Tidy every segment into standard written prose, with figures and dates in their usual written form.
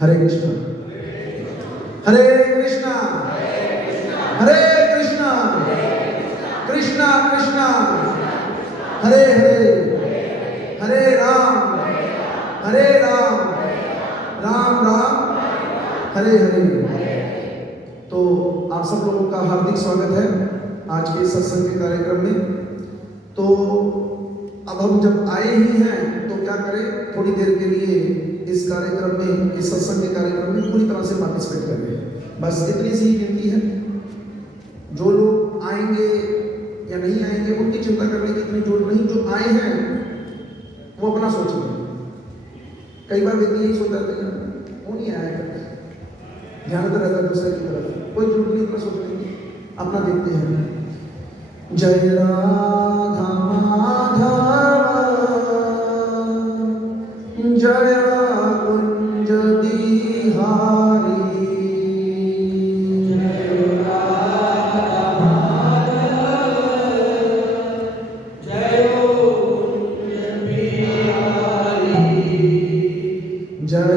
हरे कृष्णा हरे कृष्णा हरे कृष्णा कृष्णा कृष्णा हरे हरे हरे राम राम राम हरे हरे। तो आप सब लोगों का हार्दिक स्वागत है आज के सत्संग के कार्यक्रम में। तो अब हम जब आए ही हैं तो क्या करें, थोड़ी देर के लिए इस कार्यक्रम में, इस सत्संग के कार्यक्रम में पूरी तरह से पार्टिसिपेट करें। बस इतनी सी विनती है। जो लोग आएंगे या नहीं आएंगे उनकी चिंता करने की इतनी जरूरत नहीं। जो आए हैं वो अपना सोचें। कई बार देखिए यही सोच जाते हैं वो नहीं आएगा, ध्यान तो रहता है दूसरे की तरफ, कोई जरूरत नहीं इतना सोचने की, अपना देखते हैं। जय राधा माधव जय कुंज बिहारी, जय राधा माधव जय कुंज बिहारी, जय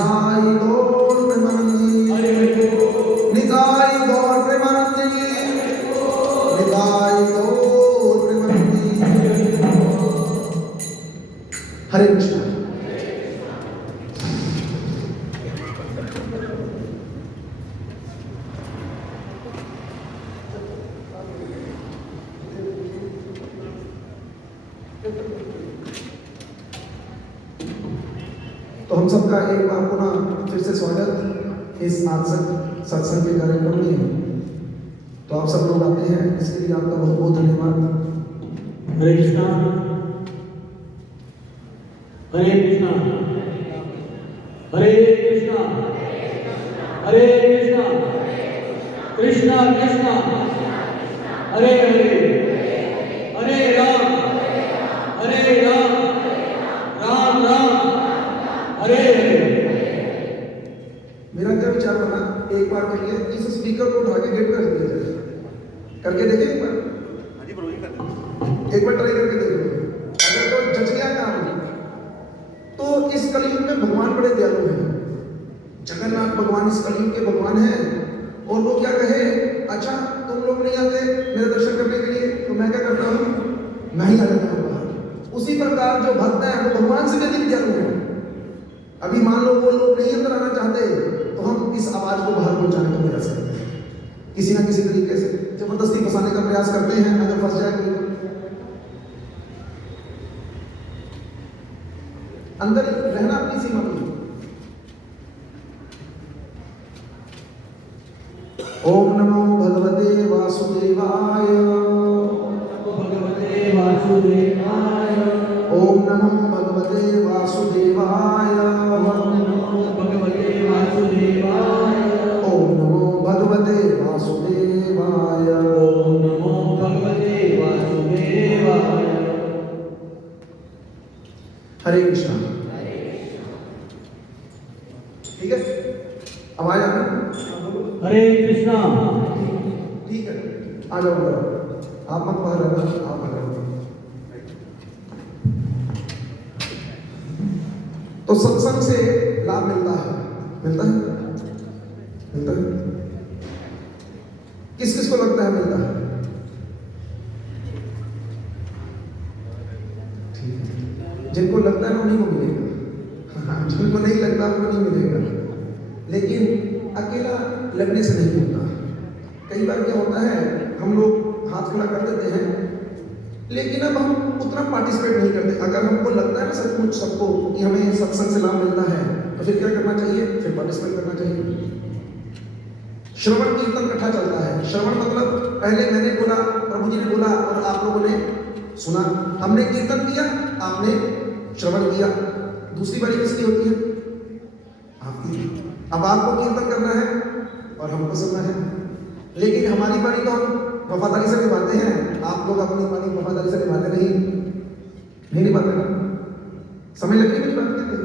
निताई गौर प्रेमानंद जी, निताई गौर प्रेमानंद जी, निताई गौर प्रेमानंद जी। हरे कृष्ण। तो हम सबका एक बार पुनः फिर से स्वागत इस आज सत्संग के कार्यक्रम में। तो आप सब लोग आते हैं, इसके लिए आपका बहुत बहुत धन्यवाद। हरे कृष्णा, हरे कृष्णा, हरे कृष्णा, हरे कृष्णा, कृष्णा कृष्णा, हरे हरे, हरे राम, राम राम, हरे हरे। मेरा क्या विचार बना, एक बार के लिए इस स्पीकर को उठा के गेट कर दिया जाए, करके देखें एक बार। एक बार ट्राई करके देख लो, अगर तो जच गया काम तो इस कलयुग में भगवान बड़े दयालु हैं। जगन्नाथ भगवान इस कलयुग के भगवान हैं और वो क्या कहे, अच्छा तुम लोग नहीं आते मेरे दर्शन करने के लिए, तो मैं क्या करता हूँ, मैं ही आ जाता हूँ बाहर। उसी प्रकार जो भक्त हैं वो भगवान से भी अधिक दयालु हैं। अभी मान लो वो लोग नहीं अंदर आना चाहते तो हम इस आवाज को बाहर पहुंचाने का प्रयास करते हैं, किसी ना किसी तरीके से जबरदस्ती फंसाने का प्रयास करते हैं। अगर फंस जाए कोई अंदर रहना अपनी सीमा में। ओम नमो भगवते वासुदेवाय, भगवते वासुदेवाय, ओम नमो भगवते वासुदेवाय, ओम नमो भगवते वासुदेवाय, ओम नमो भगवते वासुदेवाय, ओम नमो भगवते वासुदेवाय। हरे कृष्णा। ठीक है, आवाज आ रही? हरे कृष्णा। ठीक है, आ जाओ अंदर। आप मत बाहर रहना, आप अंदर रहना। तो सत्संग से लाभ मिलता है, मिलता है, मिलता है। किस किस को लगता है मिलता है? ठीक है, जिनको लगता है ना उन्हीं को मिलेगा, जिनको नहीं लगता उनको नहीं मिलेगा। लेकिन अकेला लगने से नहीं होता। कई बार क्या होता है, हम लोग हाथ खड़ा कर देते हैं लेकिन अब हम उतना पार्टिसिपेट नहीं करते। अगर हमको लगता है ना सचमुच सबको कि हमें सत्संग से लाभ मिलता है तो फिर क्या करना चाहिए, फिर पार्टिसिपेट करना चाहिए। श्रवण कीर्तन इकट्ठा चलता है। श्रवण मतलब पहले मैंने बोला, प्रभु जी ने बोला और आप लोगों ने सुना, हमने कीर्तन किया, आपने श्रवण किया। दूसरी बारी किसकी होती है, आपकी। अब आपको कीर्तन करना है और हमको सुनना है, लेकिन हमारी बारी तो हम वफादारी से निभाते हैं, आप लोग अपनी बारी वफादारी से निभाते नहीं निभाते ना। समझ लग रही मेरी बात कहते?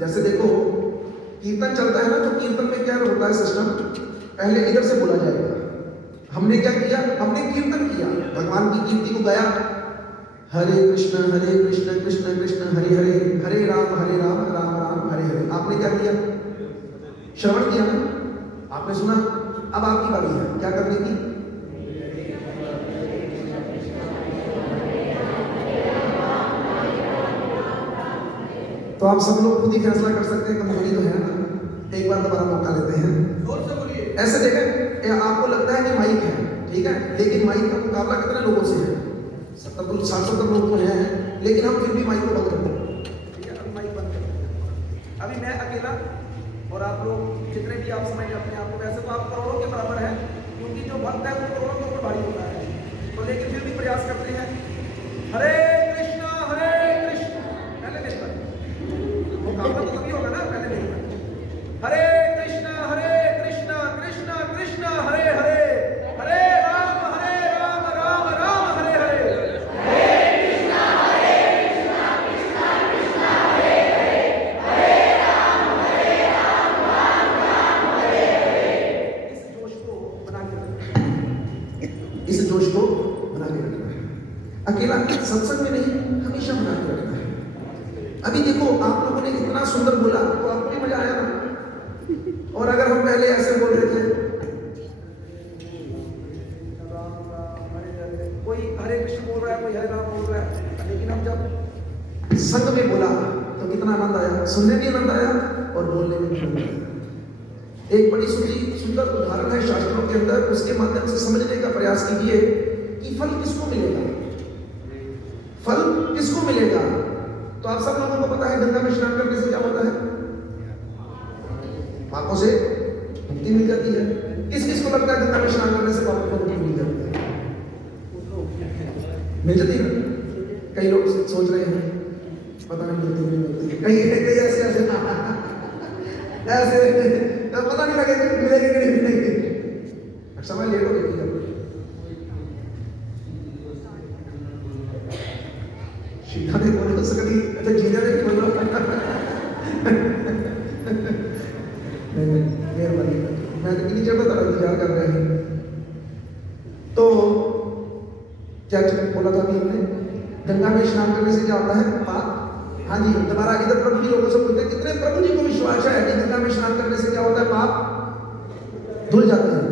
जैसे देखो कीर्तन चलता है ना, तो कीर्तन में क्या होता है सिस्टम, पहले इधर से बोला जाएगा। हमने क्या किया, हमने कीर्तन किया, भगवान की कीर्ति को गाया, हरे कृष्ण कृष्ण कृष्ण हरे हरे, हरे राम राम राम हरे हरे। आपने क्या किया, श्रवण किया ना, आपने सुना। अब आपकी बारी है क्या करने की, तो आप सब लोग खुद ही फैसला कर सकते हैं, कमजोरी तो है ना। एक बार दोबारा मौका लेते हैं, ऐसे देखें, आपको लगता है कि माइक है, ठीक है, लेकिन माइक का मुकाबला कितने लोगों से है, 70 लोग तो हैं, लेकिन हम फिर भी माइक को बंद कर दें। ठीक है, अभी माइक बंद कर दें। अभी मैं अकेला और आप लोग जितने भी आप समझ अपने आप को, वैसे तो आप करोड़ों के बराबर है, क्योंकि जो भक्त है वो करोड़ों के ऊपर भारी होता है, तो लेकिन फिर भी प्रयास करते हैं। हरे कृष्णा पहले मेरी बात, मुकाबला तो तभी होगा ना, पहले मेरी बात। हरे कृष्णा कृष्णा कृष्ण हरे हरे, हरे राम राम राम हरे हरे। इस जोश को बना के रखना है। अकेला सत्संग में और अगर हम पहले ऐसे बोल रहे थे, कोई हरे कृष्ण बोल रहा है, कोई हरे राम बोल रहा है, लेकिन हम जब संग में बोला तो कितना आनंद आया, सुनने में आनंद आया और बोलने में भी आनंद आया। एक बड़ी सुंदर उदाहरण है शास्त्रों के अंदर, उसके माध्यम से समझने का प्रयास कीजिए कि फल किसको मिलेगा, फल किसको मिलेगा। तो आप सब लोगों को पता है गंगा में स्नान करने से क्या होता है, पापों से मुक्ति मिल जाती है। किस किस को लगता है गंगा में स्नान करने से पापों को मुक्ति मिल जाती है? मिल जाती है। कई लोग सोच रहे हैं पता नहीं मिलती नहीं मिलती, कहीं ऐसे ऐसे ऐसे तो पता नहीं लगेगा मिलेगी कि नहीं मिलेगी, समय लेट हो गई। सीधा नहीं बोल तो सकती, अच्छा जीजा नहीं बोल मेहरबानी, मैं तो कितनी जगह तरह इंतजार कर रहे हैं। तो क्या बोला था कि हमने गंगा में स्नान करने से क्या होता है, पाप। हाँ जी, दोबारा इधर प्रभु जी लोगों से पूछते हैं कितने प्रभु जी को विश्वास है कि गंगा में स्नान करने से क्या होता है, पाप धुल जाते हैं।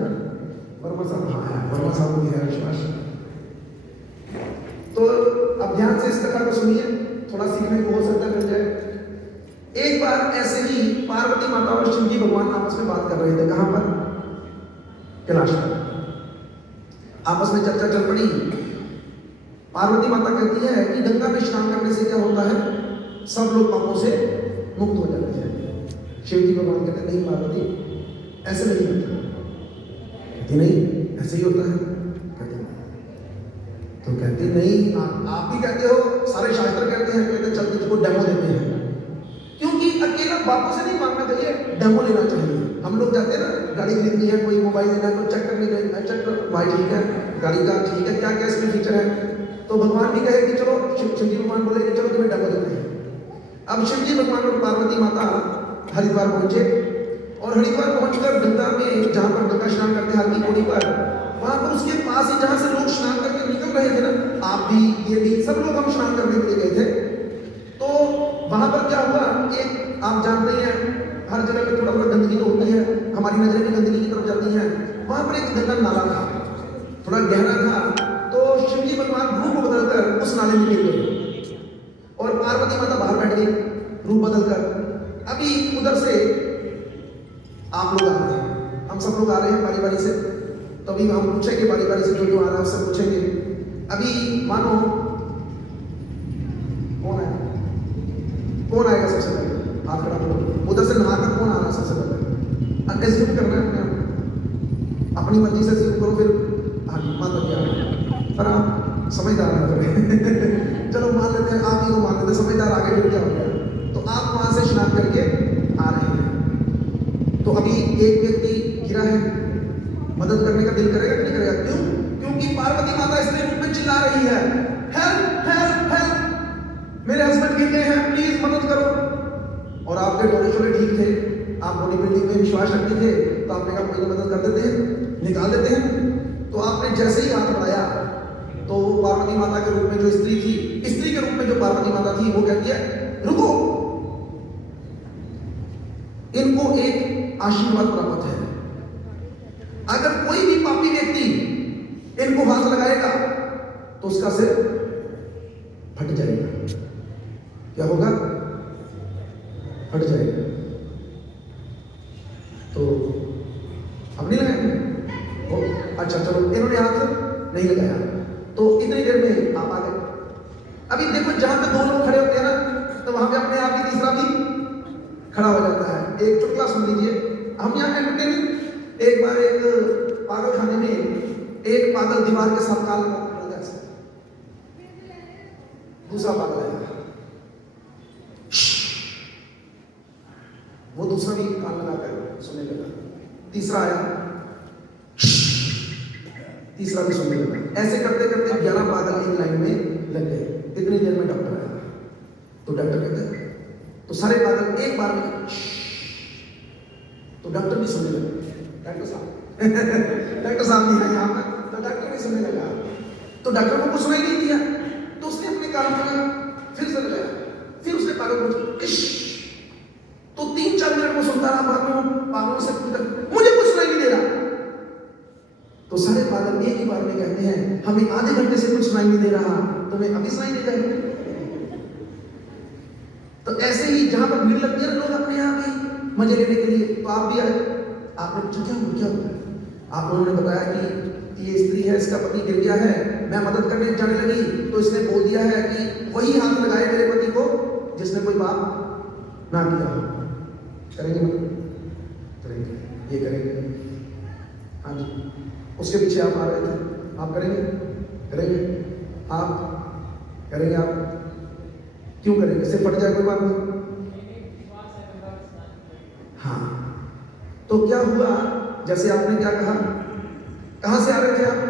वर्मा साहब, हाँ वर्मा साहब को है विश्वास। तो अब ध्यान से इस कथा को सुनिए, थोड़ा सीखने को हो सकता है मिल जाए। एक बार ऐसे ही पार्वती माता और शिव जी भगवान आपस में बात कर रहे थे, कहां पर, कैलाश पर। आपस में चर्चा चल पड़ी। पार्वती माता कहती है कि गंगा में स्नान करने से क्या होता है, सब लोग पापों से मुक्त हो जाते हैं। शिव जी भगवान कहते हैं नहीं पार्वती ऐसे नहीं होता। कहती नहीं ऐसे ही होता है। तो कहते नहीं आप भी कहते हो, सारे शास्त्र कहते हैं। कहते चल तुझको डेमो देते हैं, क्योंकि अकेला बापों से नहीं मांगना चाहिए, डेमो लेना चाहिए। हम लोग जाते हैं ना, गाड़ी खरीदनी है, कोई मोबाइल लेना है, कोई चेक करने गए, चेक कर भाई ठीक है, गाड़ी का ठीक है, क्या क्या इसमें फीचर है। तो भगवान भी कहे कि चलो, शिव जी भगवान बोले कि चलो तुम्हें डेमो देते हैं। अब शिव जी भगवान और पार्वती माता हरिद्वार पहुंचे, और हरिद्वार पहुंचकर गंगा में, जहां पर गंगा स्नान करते हैं हल्की पौड़ी पर, वहां पर उसके पास ही जहां से लोग स्नान करके निकल रहे थे ना, आप भी, ये भी, सब लोग हम स्नान करने के लिए गए थे। तो वहां पर क्या हुआ, एक आप जानते हैं हर जगह पे थोड़ा थोड़ा गंदगी तो होती है, हमारी नजरें भी गंदगी की तरफ जाती हैं। वहां पर एक गंदा नाला था, थोड़ा गहरा था। तो शिव जी भगवान रूप बदलकर उस नाले में गिर गए और पार्वती माता बाहर बैठ गई रूप बदलकर। अभी उधर से आप लोग आ रहे हैं, हम सब लोग आ रहे हैं बारी बारी से, तभी हम पूछेंगे बारी बारी से, जो जो आ रहा है उससे पूछेंगे। अभी मानो कौन आएगा सबसे पहले, हाथ खड़ा करो। उधर से नहाकर कौन आ रहा है सबसे पहले, एज्यूम करना है अपनी मर्जी से एज्यूम करो, फिर हाँ माता जी आ रही है, पर आप समझदार हैं चलो मान लेते हैं, आप ही को मान लेते हैं समझदार, आगे फिर क्या हो गया। तो आप वहां से स्नान करके आ रहे हैं। तो अभी एक व्यक्ति गिरा है, मदद करने का दिल करेगा कि नहीं करेगा? क्यों? क्योंकि पार्वती माता स्त्री रूप में चिल्ला रही है, हेल्प हेल्प हेल्प, मेरे हस्बैंड गिर गए हैं, प्लीज मदद करो। और आपके डोले शोले ठीक थे, आप बॉडी बिल्डिंग में विश्वास रखते थे, तो आपने कहा कोई मदद कर देते हैं, निकाल देते हैं। तो आपने जैसे ही हाथ बढ़ाया, तो पार्वती माता के रूप में जो स्त्री थी, स्त्री के रूप में जो पार्वती माता थी, वो कहती है रुको, इनको एक आशीर्वाद प्राप्त है। अगर कोई भी पापी व्यक्ति इनको हाथ लगाएगा तो उसका सिर फट जाएगा। क्या होगा? फट जाएगा। तो अब नहीं लगाएंगे? अच्छा चलो, इन्होंने हाथ नहीं लगाया, तो इतनी देर में आप आ गए। अभी देखो, जहां पे दो लोग खड़े होते हैं ना, तो वहां पे अपने आप ही तीसरा भी खड़ा हो जाता है। एक चुटकुला सुन लीजिए, हम यहाँ एंटरटेनिंग। एक बार एक पागल खाने में एक पागल दीवार के साथ कान लगा खड़ा था, दूसरा पागल आया, वो दूसरा भी कान लगाकर सुनने लगा, तीसरा आया, तीसरा भी सुनने लगा। ऐसे करते करते 11 पागल एक लाइन में लग गए। इतनी देर में डॉक्टर आया, तो डॉक्टर कहते हैं तो सारे पागल एक बार में, तो डॉक्टर भी सुनने लगे। डॉक्टर साहब नहीं है यहाँ पर, तो डॉक्टर भी सुनने लगा। तो डॉक्टर को कुछ सुनाई नहीं दिया, तो उसने अपने कान में फिर से लगाया, फिर उसने पागल को तो 3-4 मिनट को सुनता रहा। बाद में पागलों से सारे पागल एक ही बार में कहते हैं हमें आधे घंटे से कुछ सुनाई नहीं दे रहा, तुम्हें अभी सुनाई दे जाएगा। तो ऐसे ही जहां पर भीड़ लगती है लोग अपने यहाँ भी मजे लेने के लिए, तो आप भी आए, आपने पूछा क्या हुआ? आप लोगों ने बताया कि ये स्त्री है, इसका पति गिर गया है, मैं मदद करने जाने लगी तो इसने बोल दिया है कि वही हाथ लगाए मेरे पति को जिसने कोई पाप ना किया। करेंगे मदद? करेंगे, ये करेंगे। हाँ जी, उसके पीछे आप आ रहे थे, आप करेंगे? करेंगे आप? करेंगे आप? क्यों करेंगे? सिर्फ फट जाए कोई बात नहीं। हाँ, तो क्या हुआ? जैसे आपने क्या कहा, कहां से आ रहे थे आप?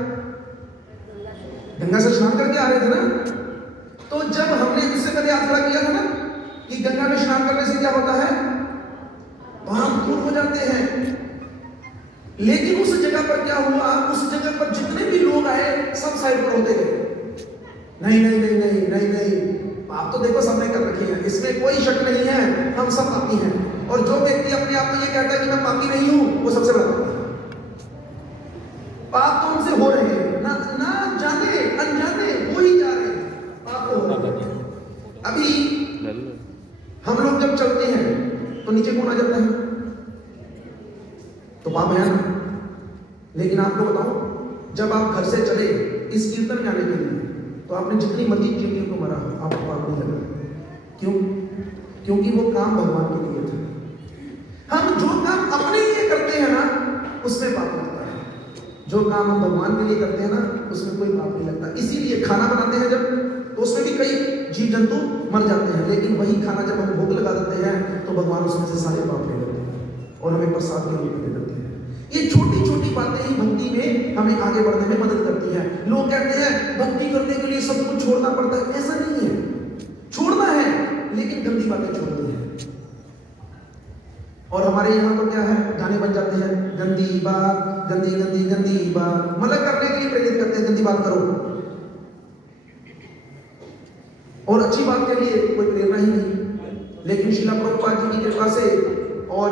गंगा से स्नान करके आ रहे थे ना? तो जब हमने इससे पहले यात्रा किया था ना कि गंगा में स्नान करने से क्या होता है? पाप दूर हो जाते हैं। लेकिन उस जगह पर क्या हुआ? उस जगह पर जितने भी लोग आए सब साइड पर होते गए। नहीं नहीं नहीं नहीं नहीं नहीं, पाप तो देखो सबने कर रखे हैं, इसमें कोई शक नहीं है, हम सब पापी हैं। और जो व्यक्ति अपने आप को ये कहता है कि मैं पापी नहीं हूं, वो सबसे बड़ा पापी है। पाप तो उनसे हो रहे हैं, ना ना जाने अनजाने वो ही जा रहे हैं, पाप तो हो रहे हैं। अभी हम लोग जब चलते हैं तो नीचे कौन आ जाता है? तो पाप है ना। लेकिन आपको बताओ, जब आप घर से चले इस कीर्तन में आने के लिए, तो आपने जितनी मर्जी चींटियों को मारा, आपको पाप नहीं लगा। क्यों? क्योंकि वो काम भगवान के लिए था। हम जो काम अपने लिए करते हैं ना, उसमें पाप लगता है। जो काम हम भगवान के लिए करते हैं ना, उसमें कोई पाप नहीं लगता। इसीलिए खाना बनाते हैं जब, तो उसमें भी कई जीव जंतु मर जाते हैं, लेकिन वही खाना जब हम भोग लगा देते हैं तो भगवान उसमें से सारे पाप ले लेते हैं और हमें प्रसाद के रूप में दे देते हैं। ये छोटी छोटी बातें ही भक्ति में हमें आगे बढ़ने में मदद करती हैं। लोग कहते हैं भक्ति करने के लिए सब कुछ छोड़ना पड़ता है, ऐसा नहीं है। छोड़ना है, लेकिन गंदी बातें छोड़नी है। और हमारे यहाँ तो क्या है, गाने बन जाते हैं, गंदी बात, गंदी गंदी गंदी बात, मतलब करने के लिए प्रेरित करते हैं, गंदी बात करो। और अच्छी बात के लिए कोई प्रेरणा ही नहीं। लेकिन श्रील प्रभुपाद जी की कृपा से और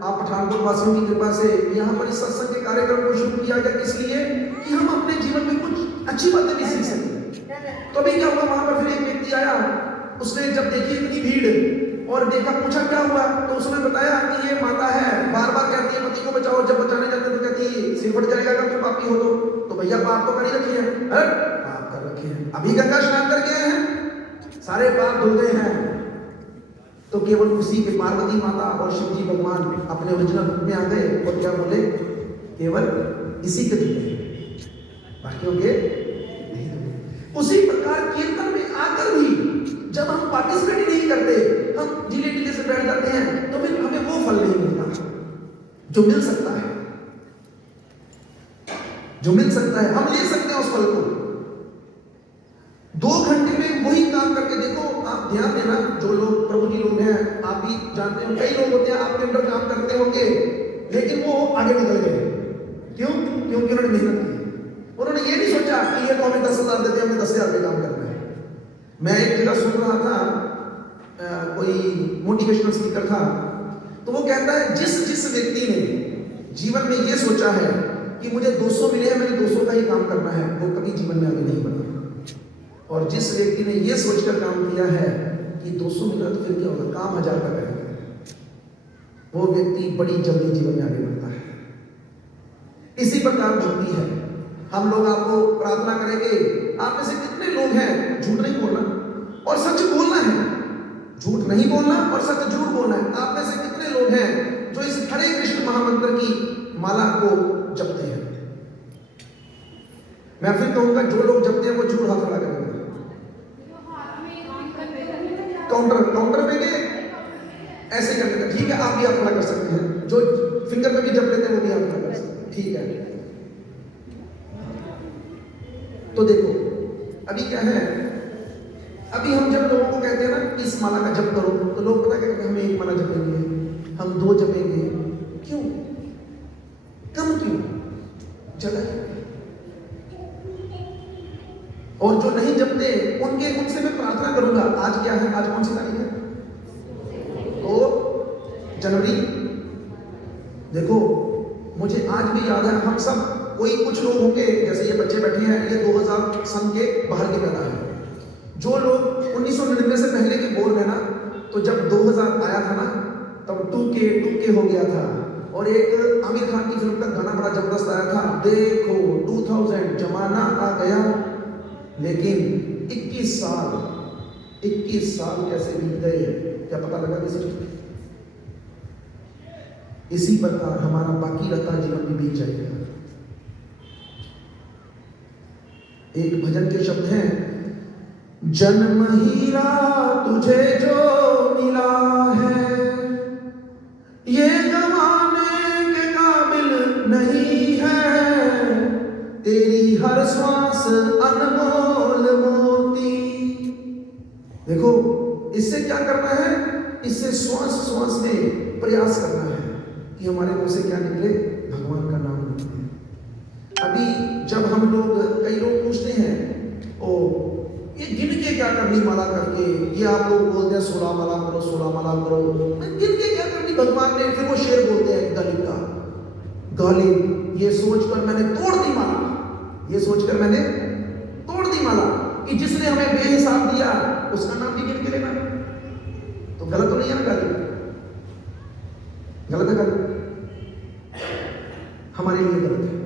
आप पठानकोट वासियों की कृपा से यहाँ पर इस सत्संग के कार्यक्रम को शुरू किया गया, किस लिए? कि हम अपने जीवन में कुछ अच्छी बातें भी सीख सकें। तो अभी क्या हुआ, वहां पर फिर एक व्यक्ति आया, उसने जब देखी इतनी भीड़ और देखा, पूछा क्या हुआ, तो उसने बताया कि ये माता है, बार बार कहती है पति को बचाओ, जब बचाने जाते तो कहती है सिर फट जाएगा अगर तुम पापी हो तो भैया पाप तो कर ही रखे हैं। पाप कर रखे हैं, अभी गंगा स्नान करके आए हैं, सारे पाप धुल गए हैं। तो केवल उसी के पार्वती माता और शिव जी भगवान अपने ओरिजिनल रूप में आ गए और क्या बोले, केवल इसी के धुले, बाकियों के नहीं। उसी प्रकार कीर्तन में आकर भी जब हम पार्टिसिपेट नहीं करते, हम ढीले ढीले से बैठ जाते हैं, तो फिर हमें वो फल नहीं मिलता जो मिल सकता है। जो मिल सकता है, हम ले सकते हैं उस फल को। 2 घंटे में वही काम करके देखो, आप ध्यान देना, जो लोग प्रभु जी लोग हैं, आप भी जानते हो, कई लोग होते हैं आपके अंदर काम करते होंगे, लेकिन वो आगे निकल गए। क्यों? क्योंकि उन्होंने मेहनत की। उन्होंने ये नहीं सोचा कि ये तो हमें 10,000 देते, हमें 10,000 पे काम करना है। मैं एक जगह सुन रहा था, कोई मोटिवेशनल स्पीकर था, तो वो कहता है जिस व्यक्ति ने जीवन में ये सोचा है कि मुझे 200 मिले हैं, मैंने 200 का ही काम करना है, वो कभी जीवन में आगे नहीं बढ़ा। और जिस व्यक्ति ने ये सोचकर काम किया है कि 200 मिला तो फिर क्या होगा, काम 1000 का करेगा, वो व्यक्ति बड़ी जल्दी जीवन में आगे बढ़ता है। इसी प्रकार भक्ति है। हम लोग आपको प्रार्थना करेंगे, आप में से कितने लोग हैं झूठ नहीं बोलना और सच बोलना है, झूठ नहीं बोलना और सच झूठ बोलना है। आप में से कितने लोग हैं जो इस हरे कृष्ण महामंत्र की माला को जपते हैं? मैं फिर कहूंगा, जो लोग जपते हैं वो झूठ हाथ खड़ा करेंगे। काउंटर पे गए ऐसे करने का, ठीक है, आप भी हाथ खड़ा कर सकते हैं। जो फिंगर पे भी जप लेते हैं वो भी हाथ खड़ा कर सकते हैं, ठीक है। तो देखो अभी क्या है, अभी हम जब लोगों को कहते हैं ना इस माला का जप करो, तो लोग पता कहते हैं हम 1 माला जपेंगे, हम 2 जपेंगे। क्यों? कम क्यों? ज्यादा क्यों? और जो नहीं जपते उनसे मैं प्रार्थना करूंगा। आज क्या है, आज कौन सी तारीख है? 2 जनवरी। देखो मुझे आज भी याद है, हम सब कोई कुछ लोग होंगे, जैसे ये बच्चे बैठे हैं, ये 2000 सन के बाहर के पैदा है। जो लोग 1999 से पहले के बोल रहे ना, तो जब 2000 आया था ना, तब 2K हो गया था। और एक आमिर खान की फिल्म का गाना बड़ा जबरदस्त आया था, देखो 2000 जमाना आ गया। लेकिन 21 साल कैसे बीत गए, क्या पता लगा किसी को? इसी प्रकार हमारा बाकी रहता जीवन भी बीत जाएगा। एक भजन के शब्द हैं, जन्म हीरा तुझे जो मिला है, ये गंवाने के काबिल नहीं है, तेरी हर श्वास अनमोल मोती। देखो, इससे क्या करना है? इससे श्वास श्वास में प्रयास करना है कि हमारे मुंह से क्या निकले, भगवान का नाम निकले। अभी जब हम लोग, कई लोग पूछते हैं, ओ ये गिन के क्या करनी माला करके, ये आप लोग बोलते हैं 16 माला करो, 16 माला करो, गिन के क्या करनी भगवान ने? फिर वो शेर बोलते हैं गालिब का, गालिब ये सोचकर मैंने तोड़ दी माला, ये सोचकर मैंने तोड़ दी माला कि जिसने हमें बेहिसाब दिया उसका नाम भी गिन के लेना। तो गलत तो नहीं है ना गालिब? गलत है गालिब? हमारे लिए गलत है।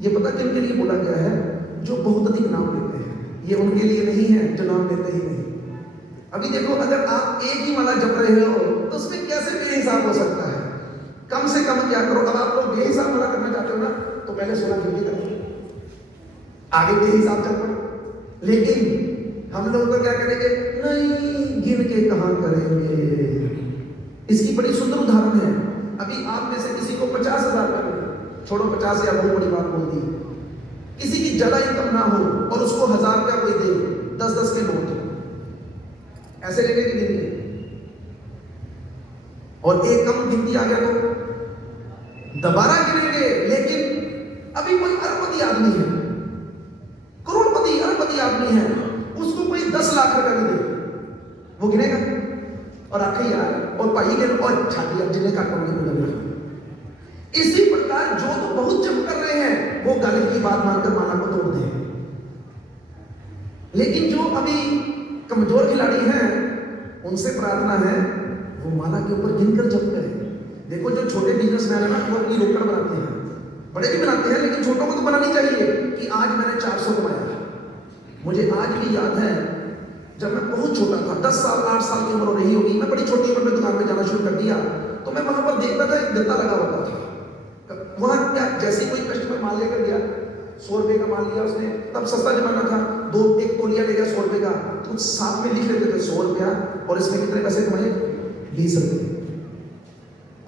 ये पता किन के लिए बोला गया है? जो बहुत अधिक नाम लेते हैं। ये उनके लिए नहीं है जो नाम लेते ही नहीं। अभी देखो, अगर आप एक ही माला जप रहे हो तो उसमें कैसे बेहिसाब हो सकता है? कम से कम क्या करो, अब आप लोग बेहिसाब माला करना चाहते हो ना, तो पहले 16 गिन के करो, आगे बेहिसाब चल पड़ो। लेकिन हम लोग तो क्या करेंगे? नहीं, गिन के कहां करेंगे। इसकी बड़ी सुंदर उदाहरण है। अभी आप में से किसी को 50,000 रुपए, छोड़ो 50 या बहुत बड़ी बात बोल दी, किसी की ज्यादा इनकम ना हो और उसको 1000 रुपया कोई दे, 10-10 के नोट, ऐसे लेने की गिनती, और एक कम गिनती आ गया तो दोबारा गिनेंगे। लेकिन अभी कोई अरबपति आदमी है, करोड़पति अरबपति आदमी है, उसको कोई 10 लाख रुपया भी दे, वो गिनेगा? और आखिर यार और पाई के और छाती जिन्हें काटोगे बोलेगा। इसी प्रकार जो तो बहुत जप कर रहे हैं वो गालिब की बात मानकर माला को तोड़ दे। लेकिन जो अभी कमजोर खिलाड़ी हैं, उनसे प्रार्थना है वो माला के ऊपर गिनकर जप करें। देखो, जो छोटे बिजनेसमैन है ना, वो अपनी रोकड़ बनाते हैं, बड़े भी बनाते हैं, लेकिन छोटों को तो बनानी चाहिए कि आज मैंने 400 कमाया। मुझे आज भी याद है, जब मैं बहुत छोटा था, 10 साल 8 साल की उम्र हो रही होगी, मैं बड़ी छोटी उम्र में दुकान में जाना शुरू कर दिया, तो मैं वहां पर देखता था एक गद्दा लगा होता था। वहां क्या, जैसे कोई कस्टमर माल लेकर गया, 100 रुपए का माल लिया उसने, तब सस्ता जमाना था, एक तौलिया ले गया 100 रुपए का, तो साथ में लिख लेते थे 100 रुपया, और इसमें कितने पैसे कमाए? 20 रुपए।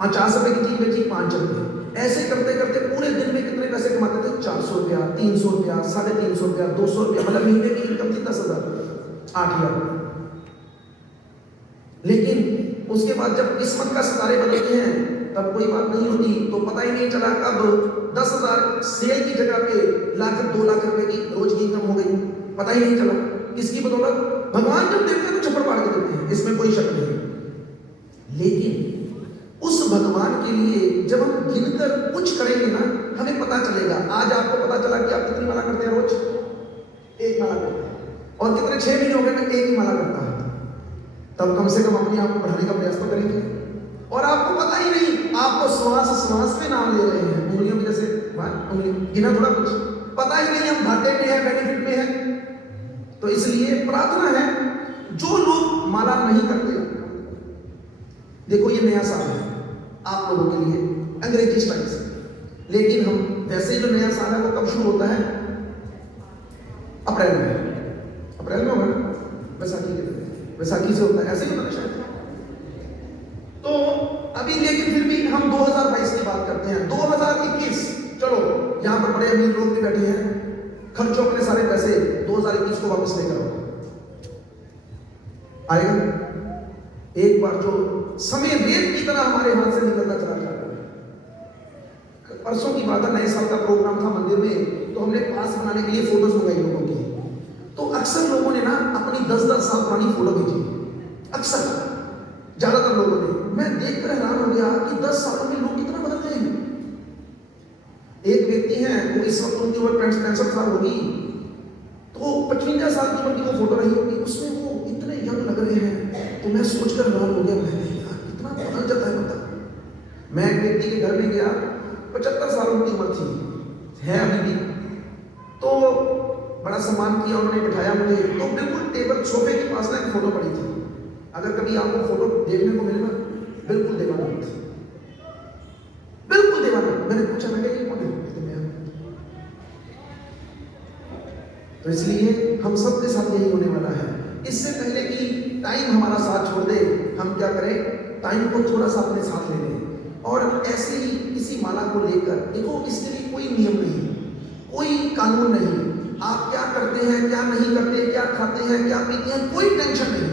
50 रुपए की चीज बेची, 5 रुपए। ऐसे करते करते पूरे दिन में कितने पैसे कमाते थे? 400 रुपया, 300 रुपया, 350 रुपया, 200 रुपया, मतलब महीने की इनकम थी 10,000, 8,000। लेकिन उसके बाद जब किस्मत का सितारे बदलते हैं तब कोई बात नहीं होती, तो पता ही नहीं चला कब 10,000 सेल की जगह पे 1,00,000 2 लाख रुपए की रोज की इनकम हो गई, पता ही नहीं चला। किसकी बदौलत? भगवान जब देते हैं तो चप्पड़ पाड़ के देते हैं, इसमें कोई शक नहीं। लेकिन उस भगवान के लिए जब हम गिनकर कुछ करेंगे ना, हमें पता चलेगा। आज आपको पता चला कि आप कितनी माला करते हैं रोज? 1 माला करते हैं, और कितने 6 महीने हो गए मैं 1 ही माला करता हूं, तब कम से कम अपने आप को बढ़ाने का प्रयास तो करेंगे। और आपको पता ही नहीं, आपको श्वास श्वास में नाम ले रहे हैं, उंगलियों में जैसे उंगली गिना, थोड़ा कुछ पता ही नहीं हम घाटे में हैं बेनिफिट में हैं। तो इसलिए प्रार्थना है, जो लोग माला नहीं करते, देखो ये नया साल है आप लोगों के लिए अंग्रेजी स्टाइल से, लेकिन हम वैसे जो नया साल है वो कब शुरू होता है? अप्रैल में होगा, वैसाखी से होता है, ऐसे ही होता है शायद। तो अभी लेकिन फिर भी हम 2022 की बात करते हैं, 2021, चलो यहां पर बड़े अमीर लोग भी बैठे हैं, खर्चो अपने सारे पैसे 2021 को वापस लेकर आओ, आएगा? एक बार जो समय रेत की तरह हमारे हाथ से निकलता चला जा रहा है। परसों की बात है, नए साल का प्रोग्राम था मंदिर में, तो हमने पास बनाने के लिए फोटोज मंगाई लोगों की। तो अक्सर लोगों ने ना अपनी 10-10 साल पुरानी फोटो भेजी, अक्सर ज्यादातर लोगों ने। मैं देखकर हैरान हो गया कि 10 सालों में लोग कितना बदल गए हैं। एक व्यक्ति हैं वो इस वक्त उनकी उम्र 65 साल होगी, तो 55 साल की उम्र की वो फोटो रही होगी, उसमें वो इतने यंग लग रहे हैं। तो मैं सोचकर हैरान हो गया, मैंने यार कितना बदल जाता है बता। मैं एक व्यक्ति के घर में गया, 75 साल उनकी उम्र थी, है अभी भी। तो बड़ा सम्मान किया उन्होंने, बिठाया मुझे, तो बिल्कुल टेबल सोफे के पास ना एक फोटो पड़ी थी। अगर कभी आपको फोटो देखने को मिले ना, बिल्कुल दीवाना थी, बिल्कुल दीवाना। मैंने पूछा, मैं ये कौन है? तो इसलिए हम सब के साथ यही होने वाला है। इससे पहले कि टाइम हमारा साथ छोड़ दे, हम क्या करें, टाइम को थोड़ा सा अपने साथ ले लें। और ऐसे ही किसी माला को लेकर, देखो इसके लिए कोई नियम नहीं, कोई कानून नहीं। आप क्या करते हैं, क्या नहीं करते, क्या खाते हैं, क्या पीते हैं, कोई टेंशन नहीं।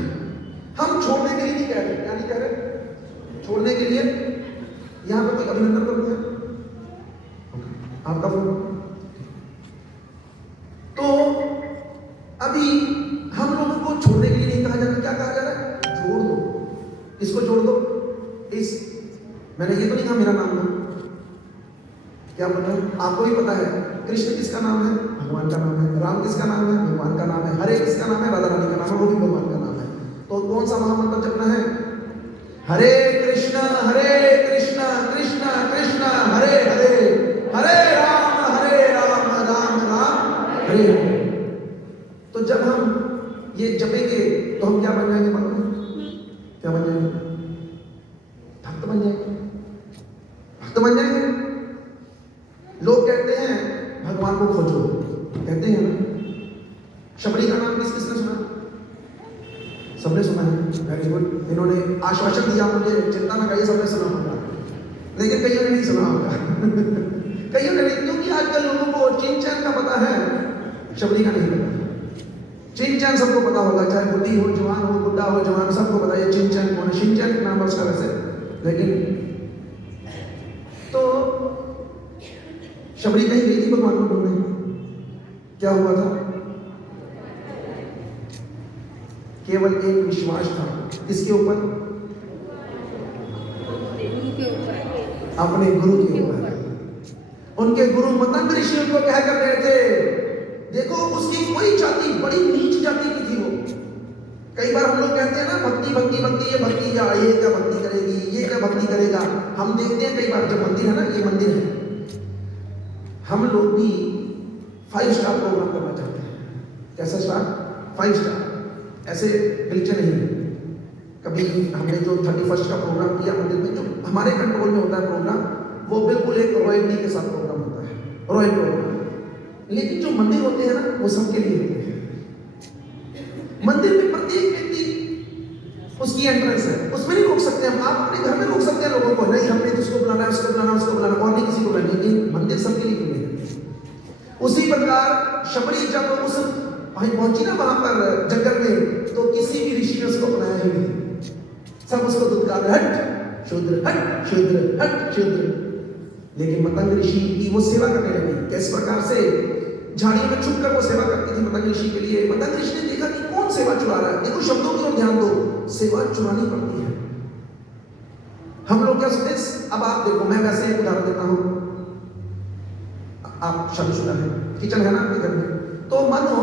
हम छोड़ने के लिए नहीं कह रहे। क्या नहीं कह रहे? छोड़ने के लिए। यहां पे कोई अभिनंदन कर रहा है आपका फोन? तो अभी हम लोगों को छोड़ने के लिए नहीं कहा जा रहा। क्या कहा जा रहा है? जोड़ दो। इसको जोड़ दो। इस मैंने ये तो नहीं कहा मेरा नाम लो। क्या पता है? आपको भी पता है कृष्ण किसका नाम है? भगवान का नाम है। राम किसका नाम है? भगवान का नाम है। हरे किसका नाम है? राधा रानी का नाम है, वो भी भगवान का नाम है। तो कौन सा महामंत्र जपना है? हरे कृष्ण कृष्ण कृष्ण हरे हरे, हरे राम राम राम हरे हरे। तो जब हम ये जपेंगे तो हम क्या बन जाएंगे? मालूम है क्या बन जाएंगे? भक्त बन जाएंगे। भक्त बन जाएंगे। लोग कहते हैं भगवान को खोजो, कहते हैं ना। शबरी का नाम किसने सुना? सबने सुना है। Very good. इन्होंने आश्वासन दिया मुझे, चिंता ना करिए, सबने सुना होगा, लेकिन कईयों ने नहीं सुना होगा। कईयों ने नहीं, क्योंकि आजकल लोगों को चिंचन का पता है, शबरी का नहीं पता। चिंचन सबको पता होगा, चाहे बुढ़ी हो, जवान हो, बुढ़ा हो, जवान, सबको पता है चिंचन कौन है। शिंचन नाम है उसका वैसे, लेकिन तो शबरी कहीं गई थी भगवान को ढूंढने। क्या हुआ था? केवल एक विश्वास था। किसके ऊपर? अपने गुरु के ऊपर। उनके गुरु मतंग ऋषि उनको क्या कर रहे थे? देखो उसकी कोई जाति बड़ी नीच जाति की थी वो। कई बार हम लोग कहते हैं ना भक्ति भक्ति भक्ति, ये भक्ति या ये क्या भक्ति करेगी, ये क्या भक्ति करेगा। हम देखते हैं कई बार जब मंदिर है ना, ये मंदिर है, हम लोग भी 5 स्टार प्रोग्राम करना चाहते हैं। कैसा स्टार? 5 स्टार। ऐसे गलीचे नहीं। कभी हमने जो 31 का प्रोग्राम किया मंदिर में, जो हमारे कंट्रोल में होता है प्रोग्राम, वो बिल्कुल एक रॉयल्टी के साथ प्रोग्राम होता है, रॉयल प्रोग्राम। लेकिन जो मंदिर होते हैं ना, वो सबके लिए होते हैं। मंदिर में प्रत्येक व्यक्ति उसकी एंट्रेंस है, उसमें नहीं रोक सकते हम। आप अपने घर में रोक सकते हैं लोगों को, नहीं हमने जिसको बुलाना है उसको बुलाना, उसको बुलाना, और नहीं किसी को बुलाना, लेकिन मंदिर सबके लिए खुले हैं। उसी प्रकार शबरी जब उस पहुंची ना वहां पर जंगल में, तो किसी भी ऋषि ने उसको बुलाया ही नहीं। सब उसको दुत्कार, हट शूद्र, हट शूद्र, हट शूद्र। लेकिन मतंग ऋषि की वो सेवा करने लगी। किस प्रकार से? झाड़ियों में छुप कर वो सेवा करती थी मतंग ऋषि के लिए। मतंग ऋषि ने देखा कि कौन सेवा चुरा रहा है। देखो शब्दों की ओर ध्यान दो, सेवा चुरानी पड़ती है। हम लोग क्या सोचते? अब आप देखो, मैं वैसे एक उदाहरण देता हूं। आप शादीशुदा है, किचन है ना आपके घर में, तो मानो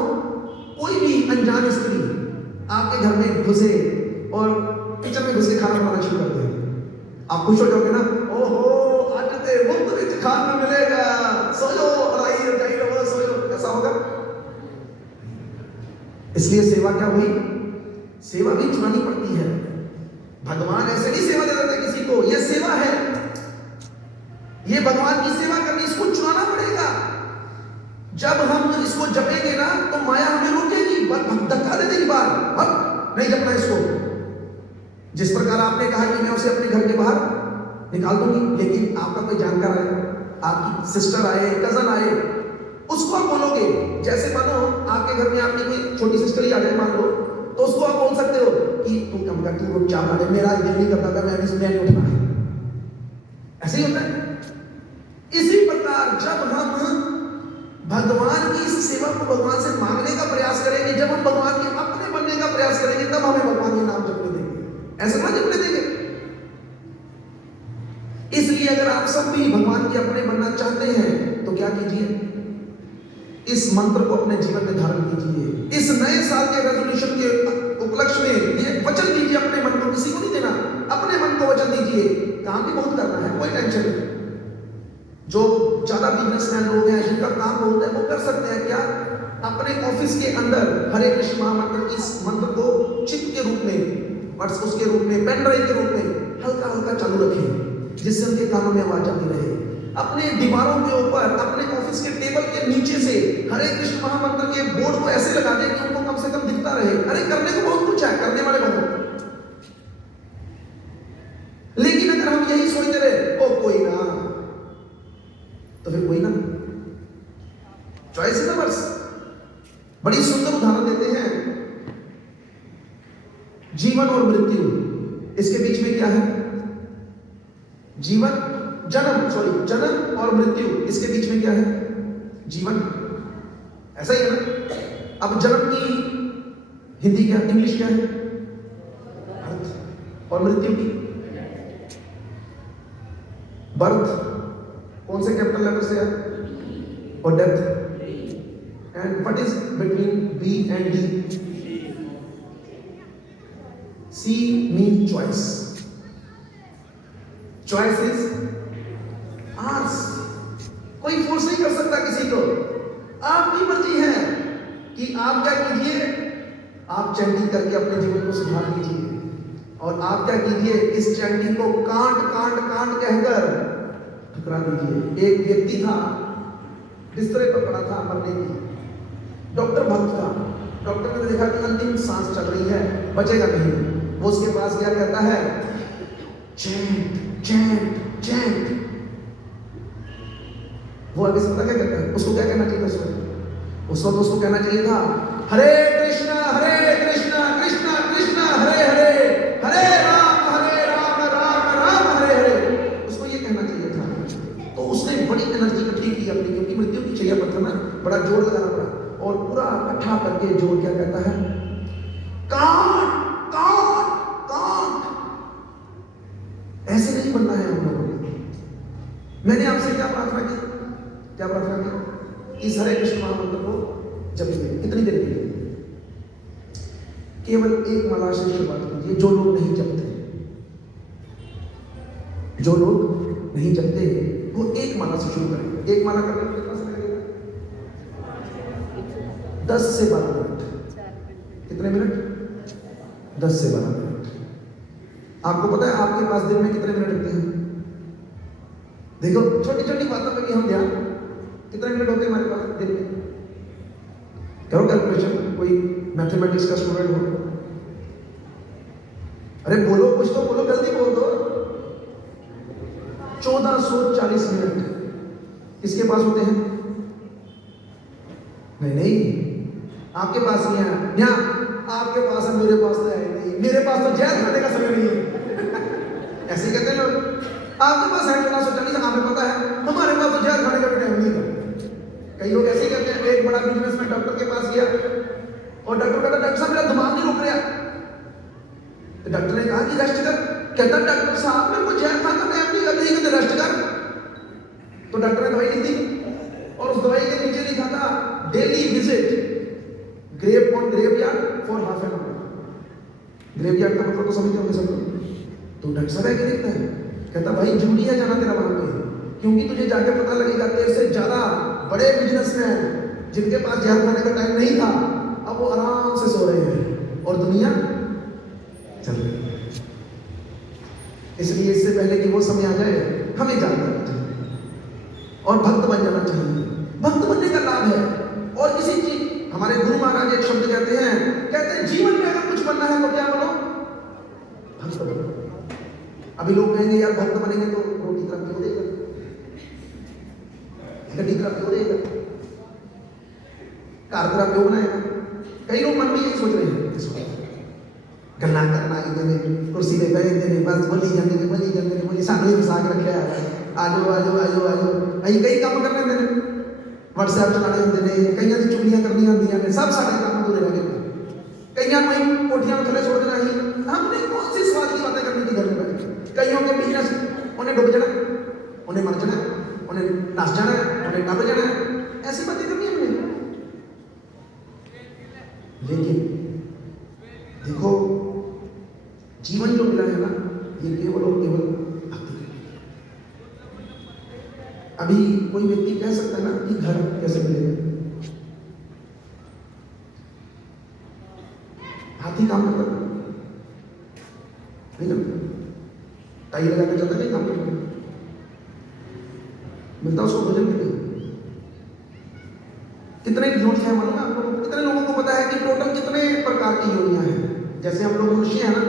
कोई भी अनजान स्त्री आपके घर में घुसे और किचन में घुस के खाना बनाना शुरू कर दे, आप खुश हो जाओगे ना? ओहो आज ते मुफ्त में खाना मिलेगा, सोचो आइए जाइए सोचो, ऐसा होगा? इसलिए सेवा क्या हुई? सेवा भी चुरानी पड़ती है। भगवान ऐसे नहीं सेवा दे देते किसी को, यह सेवा है, ये भगवान की सेवा करनी, इसको चुराना पड़ेगा। जब हम इसको जपेंगे ना, तो माया हमें रोकेगी, धक्का दे देगी बाहर, अब नहीं जपना इसको। जिस प्रकार आपने कहा कि मैं उसे अपने घर के बाहर निकाल दूंगी, लेकिन आपका कोई जानकार आए, आपकी सिस्टर आए, कजन आए, उसको आप बोलोगे। जैसे मानो आपके घर में आपकी कोई छोटी सिस्टर ही आ जाए मान लो, तो उसको आप बोल सकते हो कि तू कम कर, तू रुक जा, मेरा दिल नहीं करता था, मैं नहीं उठना है। ऐसे ही होता है। इसी प्रकार जब हम भगवान की इस सेवा को भगवान से मांगने का प्रयास करेंगे, जब हम भगवान के अपने बनने का प्रयास करेंगे, तब हमें भगवान के नाम जपने देंगे। ऐसे ना जपने देंगे। इस इसलिए अगर आप सब भी भगवान के अपने बनना चाहते हैं तो क्या कीजिए, इस मंत्र को अपने जीवन में धारण कीजिए। इस नए साल के रेजोल्यूशन के उपलक्ष्य में ये वचन दीजिए अपने मन को, किसी को नहीं देना, अपने मन को वचन दीजिए। काम भी बहुत करना है, कोई टेंशन नहीं। जो ज्यादा बिजनेसमैन लोग हैं जिनका काम बहुत है वो कर सकते हैं क्या, अपने ऑफिस के अंदर हरे कृष्ण महामंत्र इस मंत्र को चिप के रूप में और उसके रूप में पेन ड्राइव के रूप में हल्का हल्का चालू रखें, जिससे उनके कानों में आवाज आती रहे। अपने दीवारों के ऊपर, अपने ऑफिस के टेबल के नीचे से हरे कृष्ण महामंत्र के बोर्ड को ऐसे लगा दें कि उनको कम से कम दिखता रहे। अरे करने को बहुत कुछ है, करने वाले बहुत, लेकिन अगर हम यही सोचते रहे ओ कोई ना, तो फिर कोई ना, चॉइस इज अवर्स। बड़ी सुंदर उदाहरण देते हैं, जीवन और मृत्यु, इसके बीच में क्या है? जीवन जन्म और मृत्यु, इसके बीच में क्या है? जीवन। ऐसा ही है ना। अब जन्म की हिंदी क्या, इंग्लिश क्या है? बर्थ। और मृत्यु की बर्थ कौन से कैपिटल लेटर से है? और death. And what is between B and D? C mean choice. Choice is ours. कोई फोर्स नहीं कर सकता किसी को, आपकी मर्जी है कि आप क्या कीजिए। आप चैंटिंग करके अपने जीवन को सुधार लीजिए, और आप क्या कीजिए, इस चैंटिंग को कांट कांट कांट कहकर ठुकरा दीजिए। एक व्यक्ति था, बिस्तरे पर पड़ा था मरने की, डॉक्टर भक्त था। डॉक्टर ने देखा कि अंतिम सांस चल रही है, बचेगा नहीं। वो उसके पास गया, कहता है चैंट चैंट चैंट। वो आगे से पता क्या कहता है? उसको क्या कहना चाहिए? उस वक्त उसको कहना चाहिए था हरे कृष्णा कृष्णा कृष्णा हरे हरे, हरे राम राम राम हरे हरे। उसको ये कहना चाहिए था। तो उसने बड़ी एनर्जी इकट्ठी की अपनी, क्योंकि मृत्यु की चैया पर था ना, बड़ा जोर लगाना पड़ा, और पूरा इकट्ठा करके जोर क्या कहता है? काट काट काट। ऐसे नहीं बनना है हम लोगों को। मैंने आपसे क्या प्रार्थना की? क्या प्रार्थना की? इस हरे कृष्ण महामंत्र को जपिए। कितनी देर के लिए? केवल एक माला से शुरुआत कीजिए। जो लोग नहीं जपते, जो लोग नहीं जपते वो एक माला से शुरू करेंगे। एक माला करने में कितना समय लगेगा? 10 से 12 मिनट। कितने मिनट? 10 से 12 मिनट। आपको पता है आपके पास दिन में कितने मिनट लगते हैं? देखो, छोटी छोटी बातों पे भी हम ध्यान, कितने मिनट होते हैं हमारे पास दिन में? करो कैलकुलेशन, कोई मैथमेटिक्स का स्टूडेंट हो। अरे बोलो, कुछ तो बोलो, जल्दी बोल दो। 1440 मिनट किसके पास होते हैं? नहीं, आपके पास नहीं है। यहाँ आपके पास है, मेरे पास तो है नहीं। मेरे पास तो जहर खाने का समय नहीं है। ऐसे ही कहते हैं लोग। आपके पास है 1440, हमें पता है, हमारे पास तो जहर खाने का भी टाइम नहीं था। कई लोग ऐसे ही कहते हैं। एक बड़ा बिजनेसमैन डॉक्टर के पास गया, और डॉक्टर कहता, डॉक्टर साहब मेरा दिमाग नहीं रुक रहा। तो डॉक्टर ने कहा कि रेस्ट कर। कहता, डॉक्टर साहब मेरे को जहर खाने का टाइम नहीं लगता, कहते रेस्ट कर। तो डॉक्टर ने दवाई लिख दी, और उस दवाई के नीचे लिखा था daily visit grave on graveyard for half an hour. Graveyard का मतलब तो समझते होंगे सब लोग। तो डॉक्टर साहब क्या देखते हैं? कहता, भाई जरूरी है जाना तेरा वहां पे, क्योंकि तुझे जाके पता लगेगा तेरे से ज्यादा बड़े बिजनेसमैन जिनके पास जहर खाने का टाइम नहीं था, अब वो आराम से सो रहे हैं और दुनिया चल रही है। इसलिए इससे पहले कि वो समय आ जाए, हमें जान लेना चाहिए और भक्त बन जाना चाहिए। भक्त बनने का लाभ है। और किसी चीज, हमारे गुरु महाराज एक शब्द कहते हैं जीवन में अगर कुछ बनना है तो क्या बनो? भक्त बनो। अभी लोग कहेंगे यार भक्त बनेंगे तो रोटी तरफ क्यों देगा, गड्डी तरफ क्यों देगा, कार तरफ क्यों बनाएगा? कई लोग मन में यही सोच रहे हैं, गल्ला करना इधर कुर्सी पे बैठे ने बस बोली जाने सानू ही फसा के रखा है। आजो आजो आजो आजो अं कई काम करने होंगे ने, व्हाट्सएप चलाने होंगे ने, कईयां दी चुगलियां करनी होंदियां ने, सब सारे काम अधूरे रह गए। कईयां कोई कोठियां थले छोड़ देना ही, हमने कौन सी स्वाद की बातें करनी थी घर में बैठ के? कईयों के बिजनेस उन्हें डूब जाना, उन्हें मर जाना है, उन्हें नस जाना है, उन्हें डब जाना है, ऐसी बातें करनी है उन्हें। लेकिन देखो, जीवन जो मिला है ना, ये केवल और केवल भक्ति के लिए। अभी कोई व्यक्ति कह सकता है ना कि घर कैसे मिलेगा? हाथी काम करता है नहीं करता, टाई लगा कर जाता नहीं काम करता, मिलता उसको भोजन के लिए। कितने योनियां हैं मालूम है आप लोगों को? कितने लोगों को पता है कि टोटल कितने प्रकार की योनियां हैं? जैसे हम लोग मनुष्य हैं ना,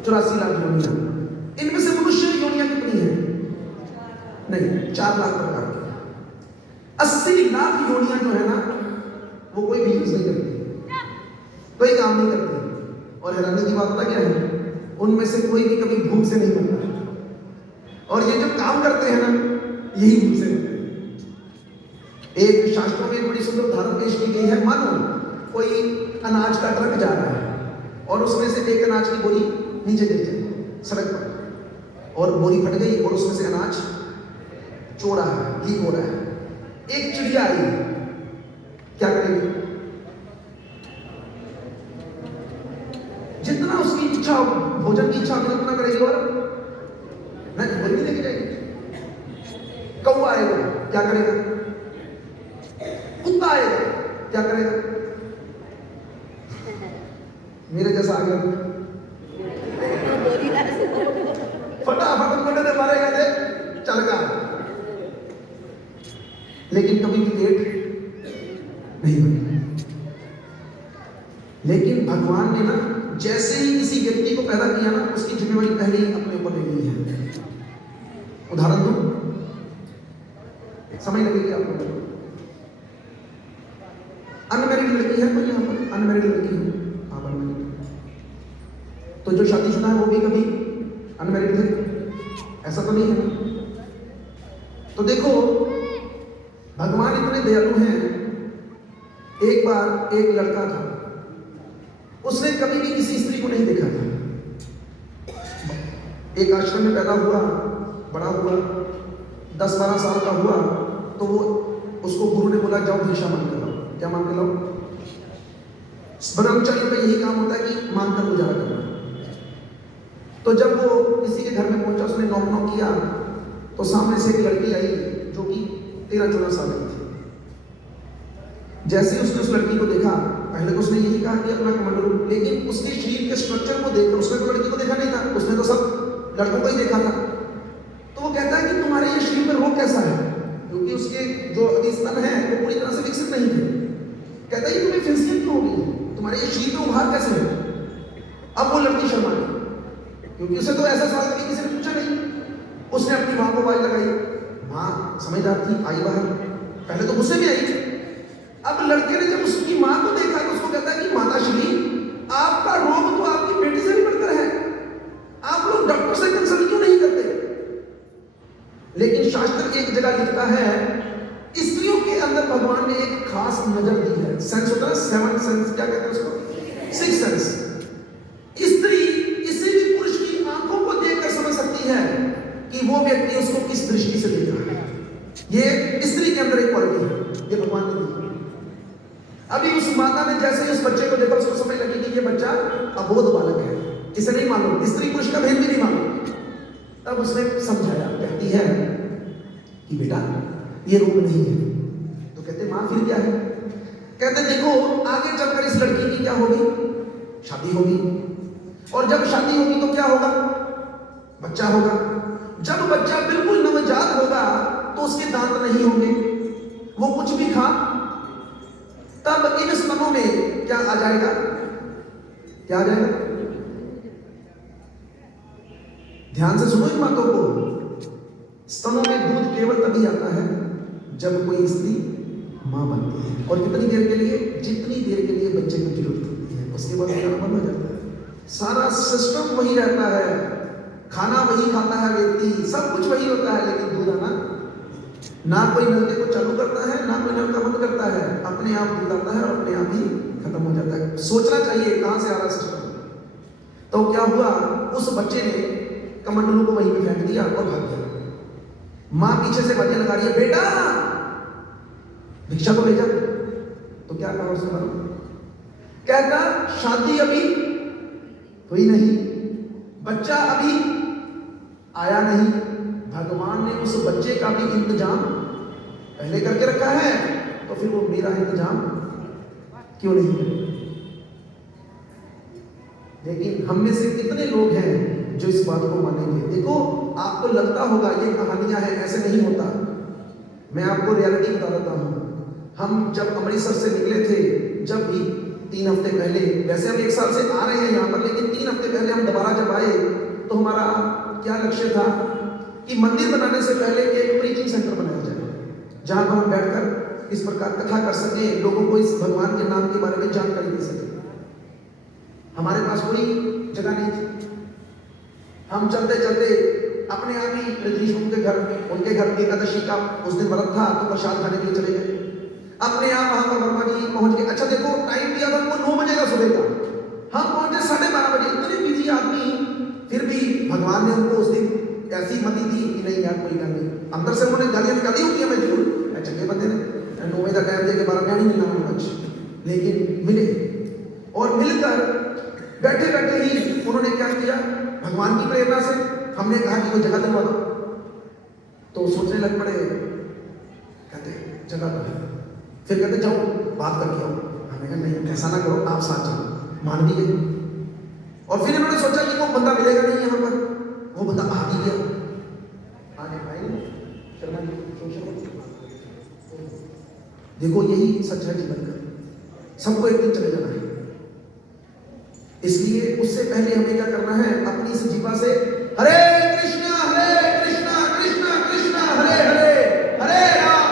84 लाख योनियां। इनमें से मनुष्य योनियां कितनी है? नहीं, 4 लाख प्रकार की। 80 लाख योनियां जो है ना, वो कोई बिजनेस नहीं करती, कोई काम नहीं करती। और हैरानी की बात पता क्या है? उनमें से कोई भी कभी भूख से नहीं मरता। और ये जो काम करते हैं ना, यही भूख से मरते हैं। एक शास्त्रों में बड़ी सुंदर उदाहरण पेश की गई है। मानो कोई अनाज का ट्रक जा रहा है और उसमें से एक अनाज की बोरी नीचे गिर जाए सड़क पर, और बोरी फट गई और उसमें से अनाज चो रहा है, लीक हो रहा है। एक चिड़िया आई, क्या करेगी? जितना उसकी इच्छा हो, भोजन की इच्छा होगी उतना करेगी, और नहीं बोरी लेके जाएगी। कौवा आएगा, क्या करेगा? कुत्ता आएगा, क्या करेगा? मेरे जैसा आ गया, फटाफट उन्होंने मारेगा दे चल का। लेकिन कभी भी पेट नहीं भरेगा। लेकिन भगवान ने ना, जैसे ही किसी व्यक्ति को पैदा किया ना, उसकी जिम्मेवारी पहले ही अपने ऊपर ले ली है। उदाहरण दो, समझ लगेगी आपको। अनमैरिड लड़की है कोई यहाँ पर? अनमैरिड लड़की है, हाँ अनमैरिड। तो जो शादीशुदा है वो भी कभी अनमैरिड है? ऐसा तो नहीं है। तो देखो, भगवान इतने दयालु हैं। एक बार एक लड़का था, उसने कभी भी किसी स्त्री को नहीं देखा था। एक आश्रम में पैदा हुआ, बड़ा हुआ, 10-12 साल का हुआ, तो वो उसको गुरु ने बोला जाओ भिक्षा मांग कर लाओ। क्या मांग कर लाओ? ब्रह्मचारियों का यही काम होता है कि मांग कर गुजारा करना। तो जब वो किसी के घर में पहुंचा, उसने नॉक नॉक किया, तो सामने से एक लड़की आई जो कि 13-14 साल की थी। जैसे ही उसने उस लड़की को देखा, पहले तो उसने यही कहा कि अपना कमांडो, लेकिन उसके शरीर के स्ट्रक्चर को देखकर उसने तो लड़की को देखा नहीं था, उसने तो सब लड़कों को ही देखा था। तो वो कहता है कि तुम्हारे ये शरीर में रोग कैसा है? क्योंकि उसके जो स्तन है वो पूरी तरह से विकसित नहीं थे। कहता है कि तुम्हें फिंसियन क्यों हो गई? तुम्हारे ये शरीर में उभार कैसे है? अब वो लड़की शर्मा गई, क्योंकि उसे तो ऐसा सवाल कभी किसी ने पूछा नहीं। उसने अपनी माँ को आवाज लगाई, माँ समझदार थी, आई बाहर। पहले तो गुस्से में आई। अब लड़के ने जब उसकी माँ को देखा तो उसको कहता है कि माताश्री, आपका रोग तो आपकी बेटी से भी बढ़कर है, आप लोग डॉक्टर से कंसल्ट क्यों नहीं करते? लेकिन शास्त्र एक जगह लिखता है, स्त्रियों के अंदर भगवान ने एक खास नजर दी है। सेंस होता है, 7 सेंस, क्या कहते हैं उसको? 6 सेंस। स्त्री किसी भी पुरुष की आंखों को देखकर समझ सकती है कि वो व्यक्ति उसको किस दृष्टि से देख रहा है। ये स्त्री के अंदर एक क्वालिटी है, ये भगवान ने दी। अभी उस माता ने जैसे ही उस बच्चे को देखा, उसको समझ लगी कि ये बच्चा अबोध बालक है, इसे नहीं मालूम, स्त्री पुरुष का भेद भी नहीं मालूम। तब उसने समझाया, कहती है कि बेटा ये रोग नहीं है। तो कहते माँ फिर क्या है? कहते देखो, आगे चलकर इस लड़की की क्या होगी? शादी होगी, और जब शादी होगी तो क्या होगा? बच्चा होगा। जब बच्चा बिल्कुल नवजात होगा तो उसके दांत नहीं होंगे, वो कुछ भी खा, तब इन स्तनों में क्या आ जाएगा? क्या आ जाएगा? ध्यान से सुनो इन बातों को। स्तनों में दूध केवल तभी आता है जब कोई स्त्री मां बनती है, और कितनी देर के लिए? जितनी देर के लिए बच्चे की जरूरत होती है, उसके बाद खाना बंद हो जाता है। सारा सिस्टम वही रहता है, खाना वही खाता है व्यक्ति, सब कुछ वही होता है, लेकिन दूध आना, ना कोई नलके को चालू करता है, ना कोई नलका बंद करता है, अपने आप दूध आता है और अपने आप ही खत्म हो जाता है। सोचना चाहिए कहां से आ रहा सिस्टम। तो क्या हुआ? उस बच्चे ने कमंडलू को वहीं पे फेंक दिया और भाग गया। मां पीछे से बातें लगा रही है, बेटा भिक्षा को ले जा। तो क्या कहा उसने मालूम? कहता शादी अभी हुई नहीं, बच्चा अभी आया नहीं, भगवान ने उस बच्चे का भी इंतजाम पहले करके रखा है, तो फिर वो मेरा इंतजाम क्यों नहीं है? लेकिन हम में से कितने लोग हैं जो इस बात को मानेंगे? देखो, आपको लगता होगा ये कहानियां हैं, ऐसे नहीं होता। मैं आपको रियलिटी बता देता हूं। हम जब अमृतसर से निकले थे, जब भी 3 हफ्ते पहले, वैसे हम 1 साल से आ रहे हैं यहाँ पर, लेकिन 3 हफ्ते पहले हम दोबारा जब आए तो हमारा क्या लक्ष्य था कि मंदिर बनाने से पहले एक प्रीचिंग सेंटर बनाया जाए, जहां पर हम बैठकर इस प्रकार कथा कर सके, लोगों को इस भगवान के नाम के बारे में जानकारी दे सके। हमारे पास कोई जगह नहीं थी। हम चलते चलते अपने आप ही रजनीश के घर, उनके घर एकादशी का उस दिन व्रत था, तो प्रसाद खाने के लिए चले गए। अपने आप वहां पर वर्मा जी पहुंच गए। अच्छा देखो, टाइम दिया था उनको 9 बजे का सुबह का, हम पहुंचे 12:30 बजे। इतने बिजी आदमी, फिर भी भगवान ने उनको उस दिन ऐसी मति दी कि नहीं यार कोई गल नहीं। अंदर से उन्होंने गालियां निकाली होती है, मैं जरूर चंगे बंदे ने 9 बजे का टाइम दे के 12 नहीं मिलना कुछ, लेकिन मिले। और मिलकर बैठे बैठे ही उन्होंने क्या किया, भगवान की प्रेरणा से हमने कहा कि कोई जगह दिलवा दो। तो सोचने लग पड़े, कहते जगह तो है। फिर कहते जाओ बात करके आओ। हमने कहा नहीं, ऐसा ना करो, आप साथ चलो। मान भी गए। और फिर इन्होंने सोचा कि वो बंदा मिलेगा नहीं यहाँ पर, वो बंदा आ भी गया। आगे भाई शर्मा जी, देखो यही सच है जीवन का, सबको एक दिन चले जाना है। इसलिए उससे पहले हमें क्या करना है, अपनी इस जीवा से हरे कृष्णा कृष्णा कृष्णा हरे हरे, हरे राम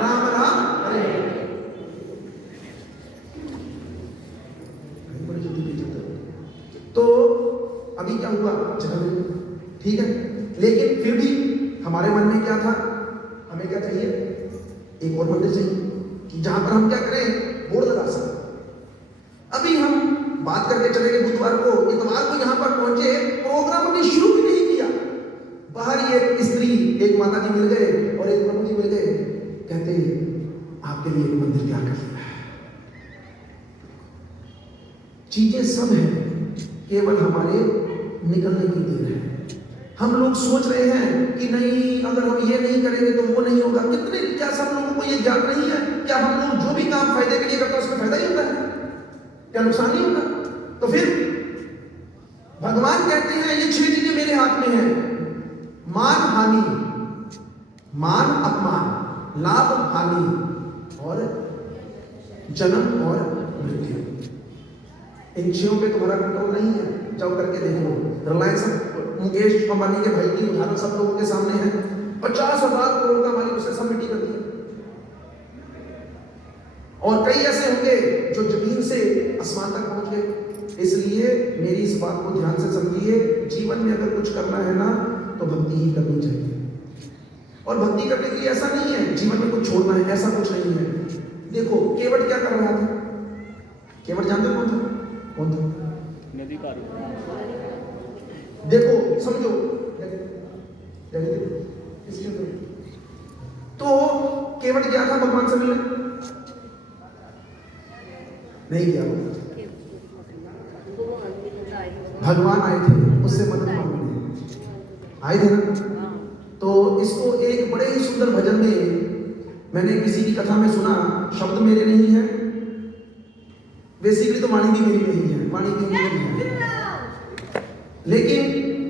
राम राम हरे। बड़ी जल्दी भी चलता है। तो अभी क्या हुआ, जगह ठीक है, लेकिन फिर भी हमारे मन में क्या था, हमें क्या चाहिए, एक और मंदिर चाहिए कि जहां पर हम क्या करें, बोर्ड लगा सकें। अभी हम बात करके चले गए बुधवार को, इतवार को यहाँ पर पहुंचे, प्रोग्राम अभी शुरू भी नहीं किया। बाहर ही एक स्त्री, एक माता जी मिल गए और एक प्रभु जी मिल गए, कहते आपके लिए एक मंदिर क्या कर लिया है। चीजें सब हैं, केवल हमारे निकलने की देर है। हम लोग सोच रहे हैं कि नहीं, अगर हम ये नहीं करेंगे तो वो नहीं होगा। कितने, क्या सब लोगों को ये ज्ञात नहीं है, क्या हम लोग जो भी काम फायदे के लिए करते हैं उसमें फायदा ही होता है, क्या नुकसान नहीं होता? तो फिर भगवान कहते हैं ये 6 चीजें मेरे हाथ में हैं, मान हानि, मान अपमान, लाभ हानि और जन्म और मृत्यु। इन 6 पे तुम्हारा कंट्रोल नहीं है। जाओ करके देख लो। रिलायंस मुकेश अंबानी के भाई की उदाहरण सब लोगों के सामने है। 50,000 करोड़ का मालिक, उसने सब मिट्टी कर दिया। और कई ऐसे होंगे जो जमीन से आसमान तक पहुंच गए। इसलिए मेरी इस बात को ध्यान से समझिए, जीवन में अगर कुछ करना है ना तो भक्ति ही करनी चाहिए। और भक्ति करने के लिए ऐसा नहीं है जीवन में कुछ छोड़ना है, ऐसा कुछ नहीं है। देखो केवट क्या कर रहा था, केवट जानते हो कौन था? कौन था? नदी पार। देखो समझो, तो केवट गया था भगवान से मिलने, नहीं गया। भगवान आए थे उससे मदद मांगने, आए थे ना। तो इसको एक बड़े ही सुंदर भजन में मैंने किसी की कथा में सुना, शब्द मेरे नहीं है, बेसिकली तो वाणी भी मेरी नहीं है, वाणी भी मेरी है, लेकिन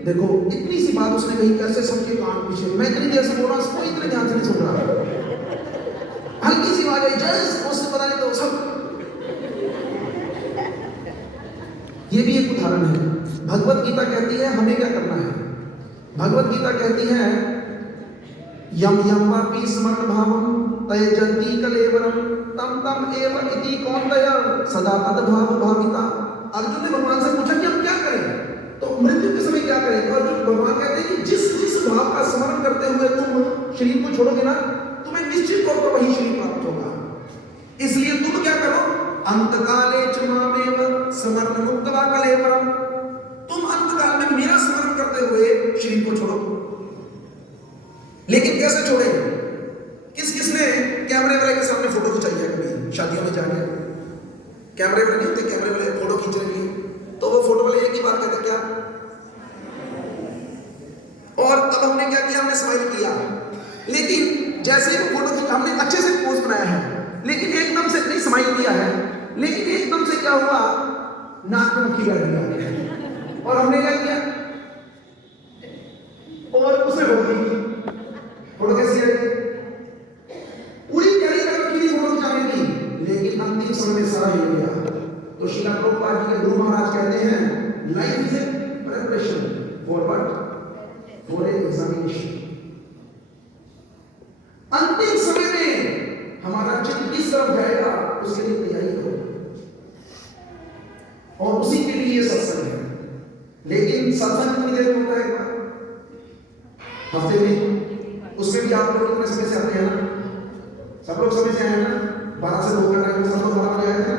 देखो इतनी सी बात उसने कही, कैसे सबके कान पीछे, मैं इतनी देर से बोल रहा हूं, कोई इतने ध्यान से नहीं सुन रहा। हल्की सी आवाज आई, जस्ट उसने पता नहीं तो सब। ये भी एक उदाहरण है। भगवत गीता कहती है हमें क्या करना है। भगवत गीता कहती है यम यम वापि स्मरण भावम तयजन्ति कलेवरम तम तम एव इति कौन्तेय सदा तद भाव भाविता। अर्जुन ने भगवान से पूछा कि हम क्या करें, तो मृत्यु के समय क्या करें? तो अर्जुन, भगवान कहते हैं कि जिस जिस भाव का स्मरण करते हुए तुम शरीर को छोड़ोगे ना, तुम्हें निश्चित तौर पर वही शरीर प्राप्त होगा। इसलिए तुम क्या करो, अंतकाले च मामेव स्मरण मुक्त्वा कलेवरम, तुम अंतकाल में मेरा स्मरण करते लेकिन कैसे छोड़े? किस किसने कैमरे वाले के सामने फोटो खिंचाई है कभी शादियों में जाके? कैमरे वाले नहीं होते, कैमरे वाले फोटो खींचने के लिए, तो वो फोटो वाले एक ही बात कहते क्या? और अब हमने क्या किया? हमने स्माइल किया, लेकिन जैसे ही वो फोटो हमने अच्छे से पोज बनाया है, लेकिन एकदम से नहीं स्माइल किया है, लेकिन एकदम से क्या हुआ? नाक में मक्खी बैठ गया और हमने क्या किया? और उसने फोटो की। फोटो कैसी आई? पूरी तैयारी कर रखी थी फोटो खिंचाने की, लेकिन अंतिम समय में सारा हिल गया। तो श्रील प्रभुपाद जी के गुरु महाराज कहते हैं, life is a preparation for what? For examination. अंतिम समय में हमारा चित्त किस तरफ जाएगा, उसके लिए तैयारी करो, और उसी के लिए ये सत्संग है। लेकिन सत्संग कितनी देर में होता है? एक बार हफ्ते में, उसमें भी आप लोग कितने समय से आते हैं ना? सब लोग समय से आए ना? 12 से 2 का टाइम, सब लोग 12 बजे आए थे।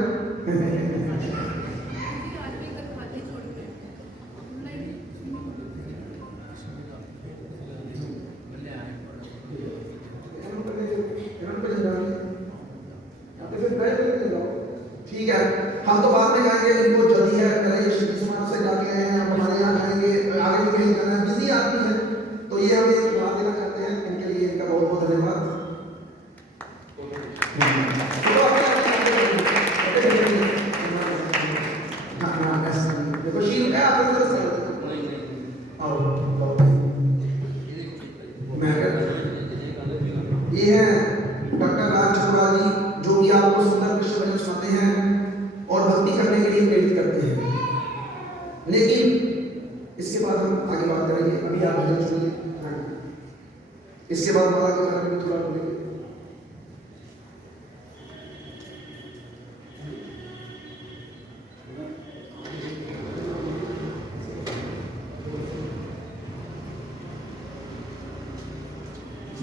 ठीक है, हम तो बाद में कहेंगे इनको जल्दी है, पहले श्री समाज से जाके आए हैं, हमारे यहाँ आएंगे, आगे भी कहीं जाना है, बिजी आदमी है, तो ये हम एक बात देना चाहते हैं इनके लिए। इनका बहुत बहुत धन्यवाद। देखो शील है आप लोग ये है डॉक्टर राजकुमार जी, जो कि आपको सुंदर कृष्ण भजन सुनाते हैं और भक्ति करने के लिए प्रेरित करते हैं। लेकिन इसके बाद हम आगे बात करेंगे, अभी आप भजन सुनिए, इसके बाद हम आगे बारे में थोड़ा बोलेंगे।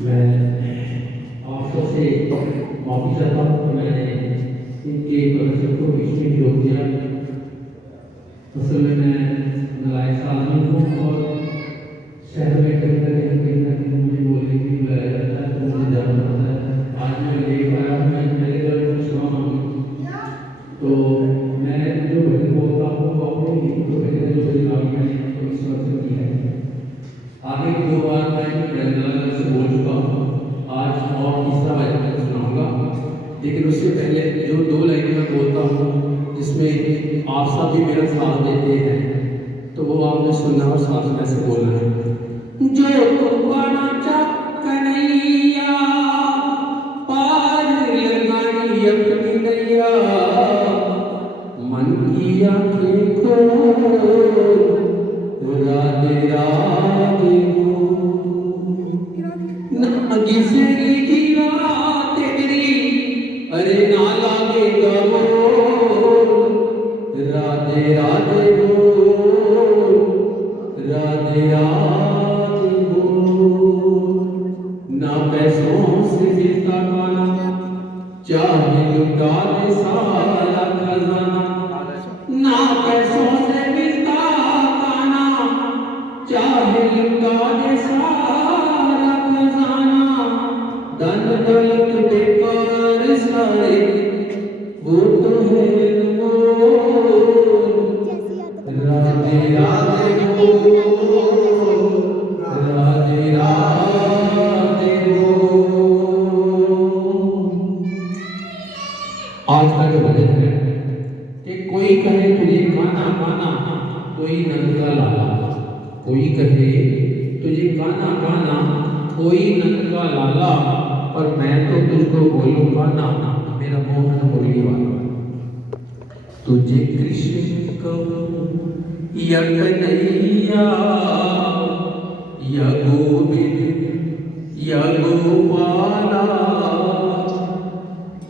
मैं आप सबसे माफी चाहता हूँ कि मैंने इनके प्रदर्शन को बीच में जोड़ दिया। असल में मैं नालायक आदमी हूँ और शहर में कहीं ना कहीं मुझे बोलने के लिए बुलाया जाता है, तो मुझे जाना पड़ता है। आज मैं देख पाया हूँ, मैं पहले बार सुना हूँ, तो मैं जो भजन बोलता हूँ वो अपने गीत को पहले जो बजगा मैंने तो इस वक्त की है। आगे 2 बार मैं से बोल चुका हूँ, आज और तीसरा भजन सुनाऊंगा। लेकिन उससे पहले जो 2 लाइनें मैं बोलता हूँ जिसमें आप सब भी मेरा साथ देते हैं, तो वो आपने सुनना और साथ में ऐसे बोलना है। जो तुम्हारा कन्हैया पार लगाई अपनी नैया, मन की आंखें खोल राधे राधे ना गिसेगी जीवा तेरी, अरे ना लागेगा बोल राधे राधे बोल राधे राधे बोल। ना पैसों से मिलता गाना, चाहे लुटा दे सारा खजाना, ना पैसों से मिलता गाना, चाहे लुटा दे सारा खजाना। धन दौलत बेकार सारे वो तो है अनमोल, राधे राधे बोल राधे राधे बोल। आज का जो भजन है कि कोई कहे तुझे गाना गाना, कोई नंद का लाला, कोई कहे तुझे गाना गाना, कोई नंद का लाला, और मैं तो तुझको बोलूंगा ना मेरा मोहन मुरली वाला। तुझे कृष्ण कहूं या कन्हैया या गोविंद या गोपाला,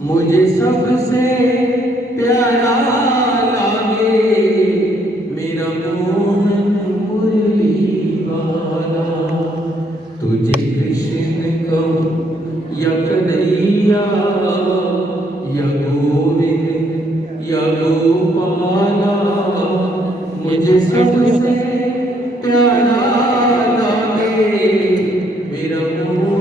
मुझे सबसे प्यारा लागे मेरा मोहन मुरली वाला। तुझे कृष्ण कहूं या कन्हैया या गोविंद या गोपाला, मुझे सबसे प्यारा लागे मेरा मोहन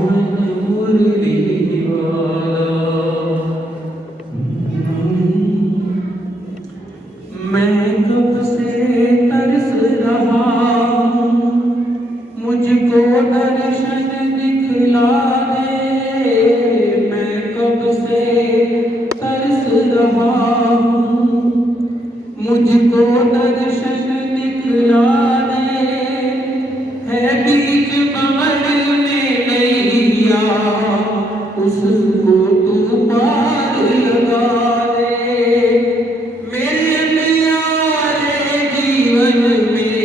रहा हूँ, मुझको दर्शन दिखला दे, है बीच भंवर में नैया, उसको तू पार लगा दे। मेरे प्यारे जीवन में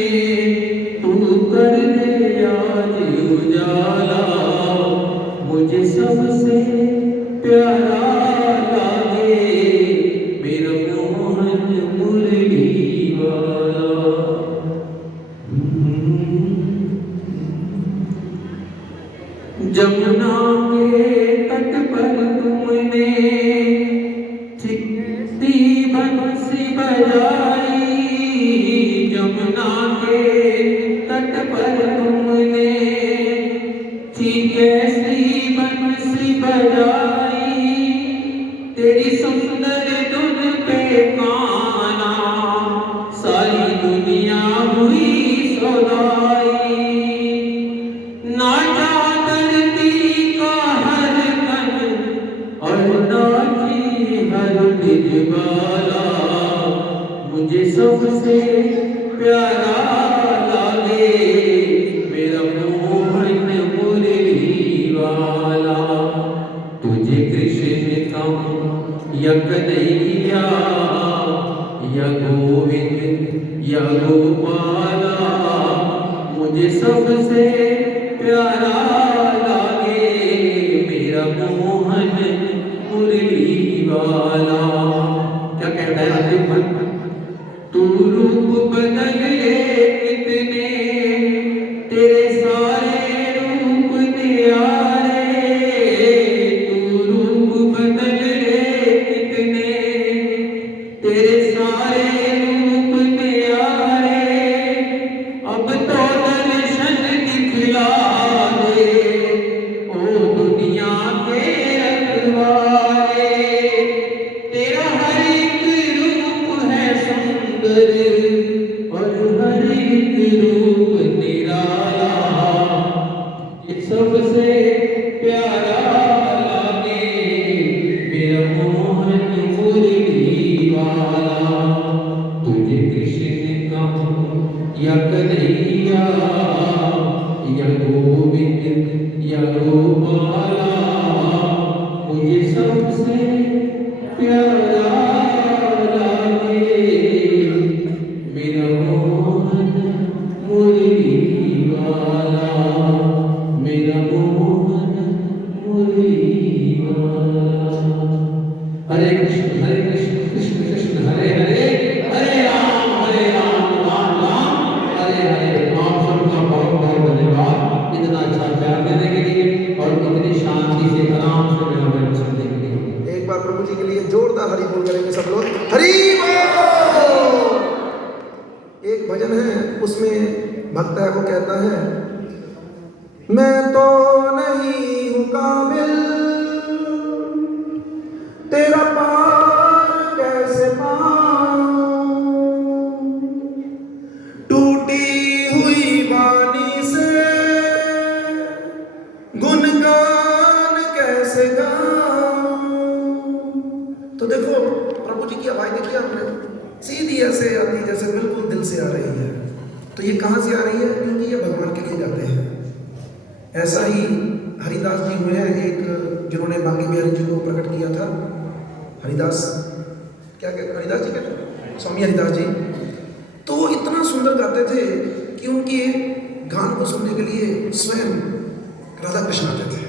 तू कर दे आज उजाला, मुझे सबसे प्यारा लागे मेरा मोहन मुरली वाला। जमुना के तट पर तुमने चिट्ठी बंसी बजाई, जमुना के तट पर तुमने कैसी बंसी बजाई, तेरी सुंदर धुन पे गाना सारी दुनिया हुई सौदाई। नाचा धरती का हर कण और नाची हर दिलवाला, मुझे सबसे प्यारा लागे मेरा मोहन मुरली वाला। तुझे कृष्ण कहूँ या कन्हैया या गोविंद या गोपाला, मुझे सबसे प्यारा लागे मेरा मोहन मुरली वाला। क्या कहता है अंतिम मन? तू रूप बदल ले कितने, तेरे सारे रूप न्यारे, तू रूप बदल ले कितने, तेरे सारे रूप न्यारे, अब तो दर्शन दिखला दे ओ दुनिया के रखवाले। तेरा हर एक रूप है सुंदर और हर एक रूप निराला, ये सबसे प्यारा लागे मेरा मोहन मुरली वाला। तुझे कृष्ण कहूँ या कन्हैया या गोविंद या गोपाला, मुझे सबसे प्यारा लागे मेरा मोहन मुरली वाला, मेरा मोहन मुरली वाला। हरे कृष्ण कृष्ण कृष्ण हरे हरे, हरे राम राम राम हरे हरे। आप सबका बहुत बहुत धन्यवाद इतना अच्छा प्यार देने के लिए और इतनी शांति से आराम से मेरा मन सुनने के लिए। एक बार प्रभु जी के लिए जोरदार हरि बोल करेंगे सब लोग, हरि बोल। एक भजन है उसमें भक्त है वो कहता है, मैं तो नहीं हूं काबिल तेरा पार कैसे पाऊं, टूटी हुई वाणी से गुणगान कैसे गाऊं। तो देखो प्रभु जी की आवाज देखिए आपने, सीधी ऐसे आती है जैसे बिल्कुल दिल से आ रही है। तो ये कहाँ से आ रही है? क्योंकि ये भगवान के लिए गाते हैं। ऐसा ही हरिदास जी हुए हैं एक, जिन्होंने बांके बिहारी जी को प्रकट किया था। हरिदास क्या कहते, हरिदास जी कहते, स्वामी हरिदास जी। तो वो इतना सुंदर गाते थे कि उनके गान को सुनने के लिए स्वयं राधा कृष्ण आते थे।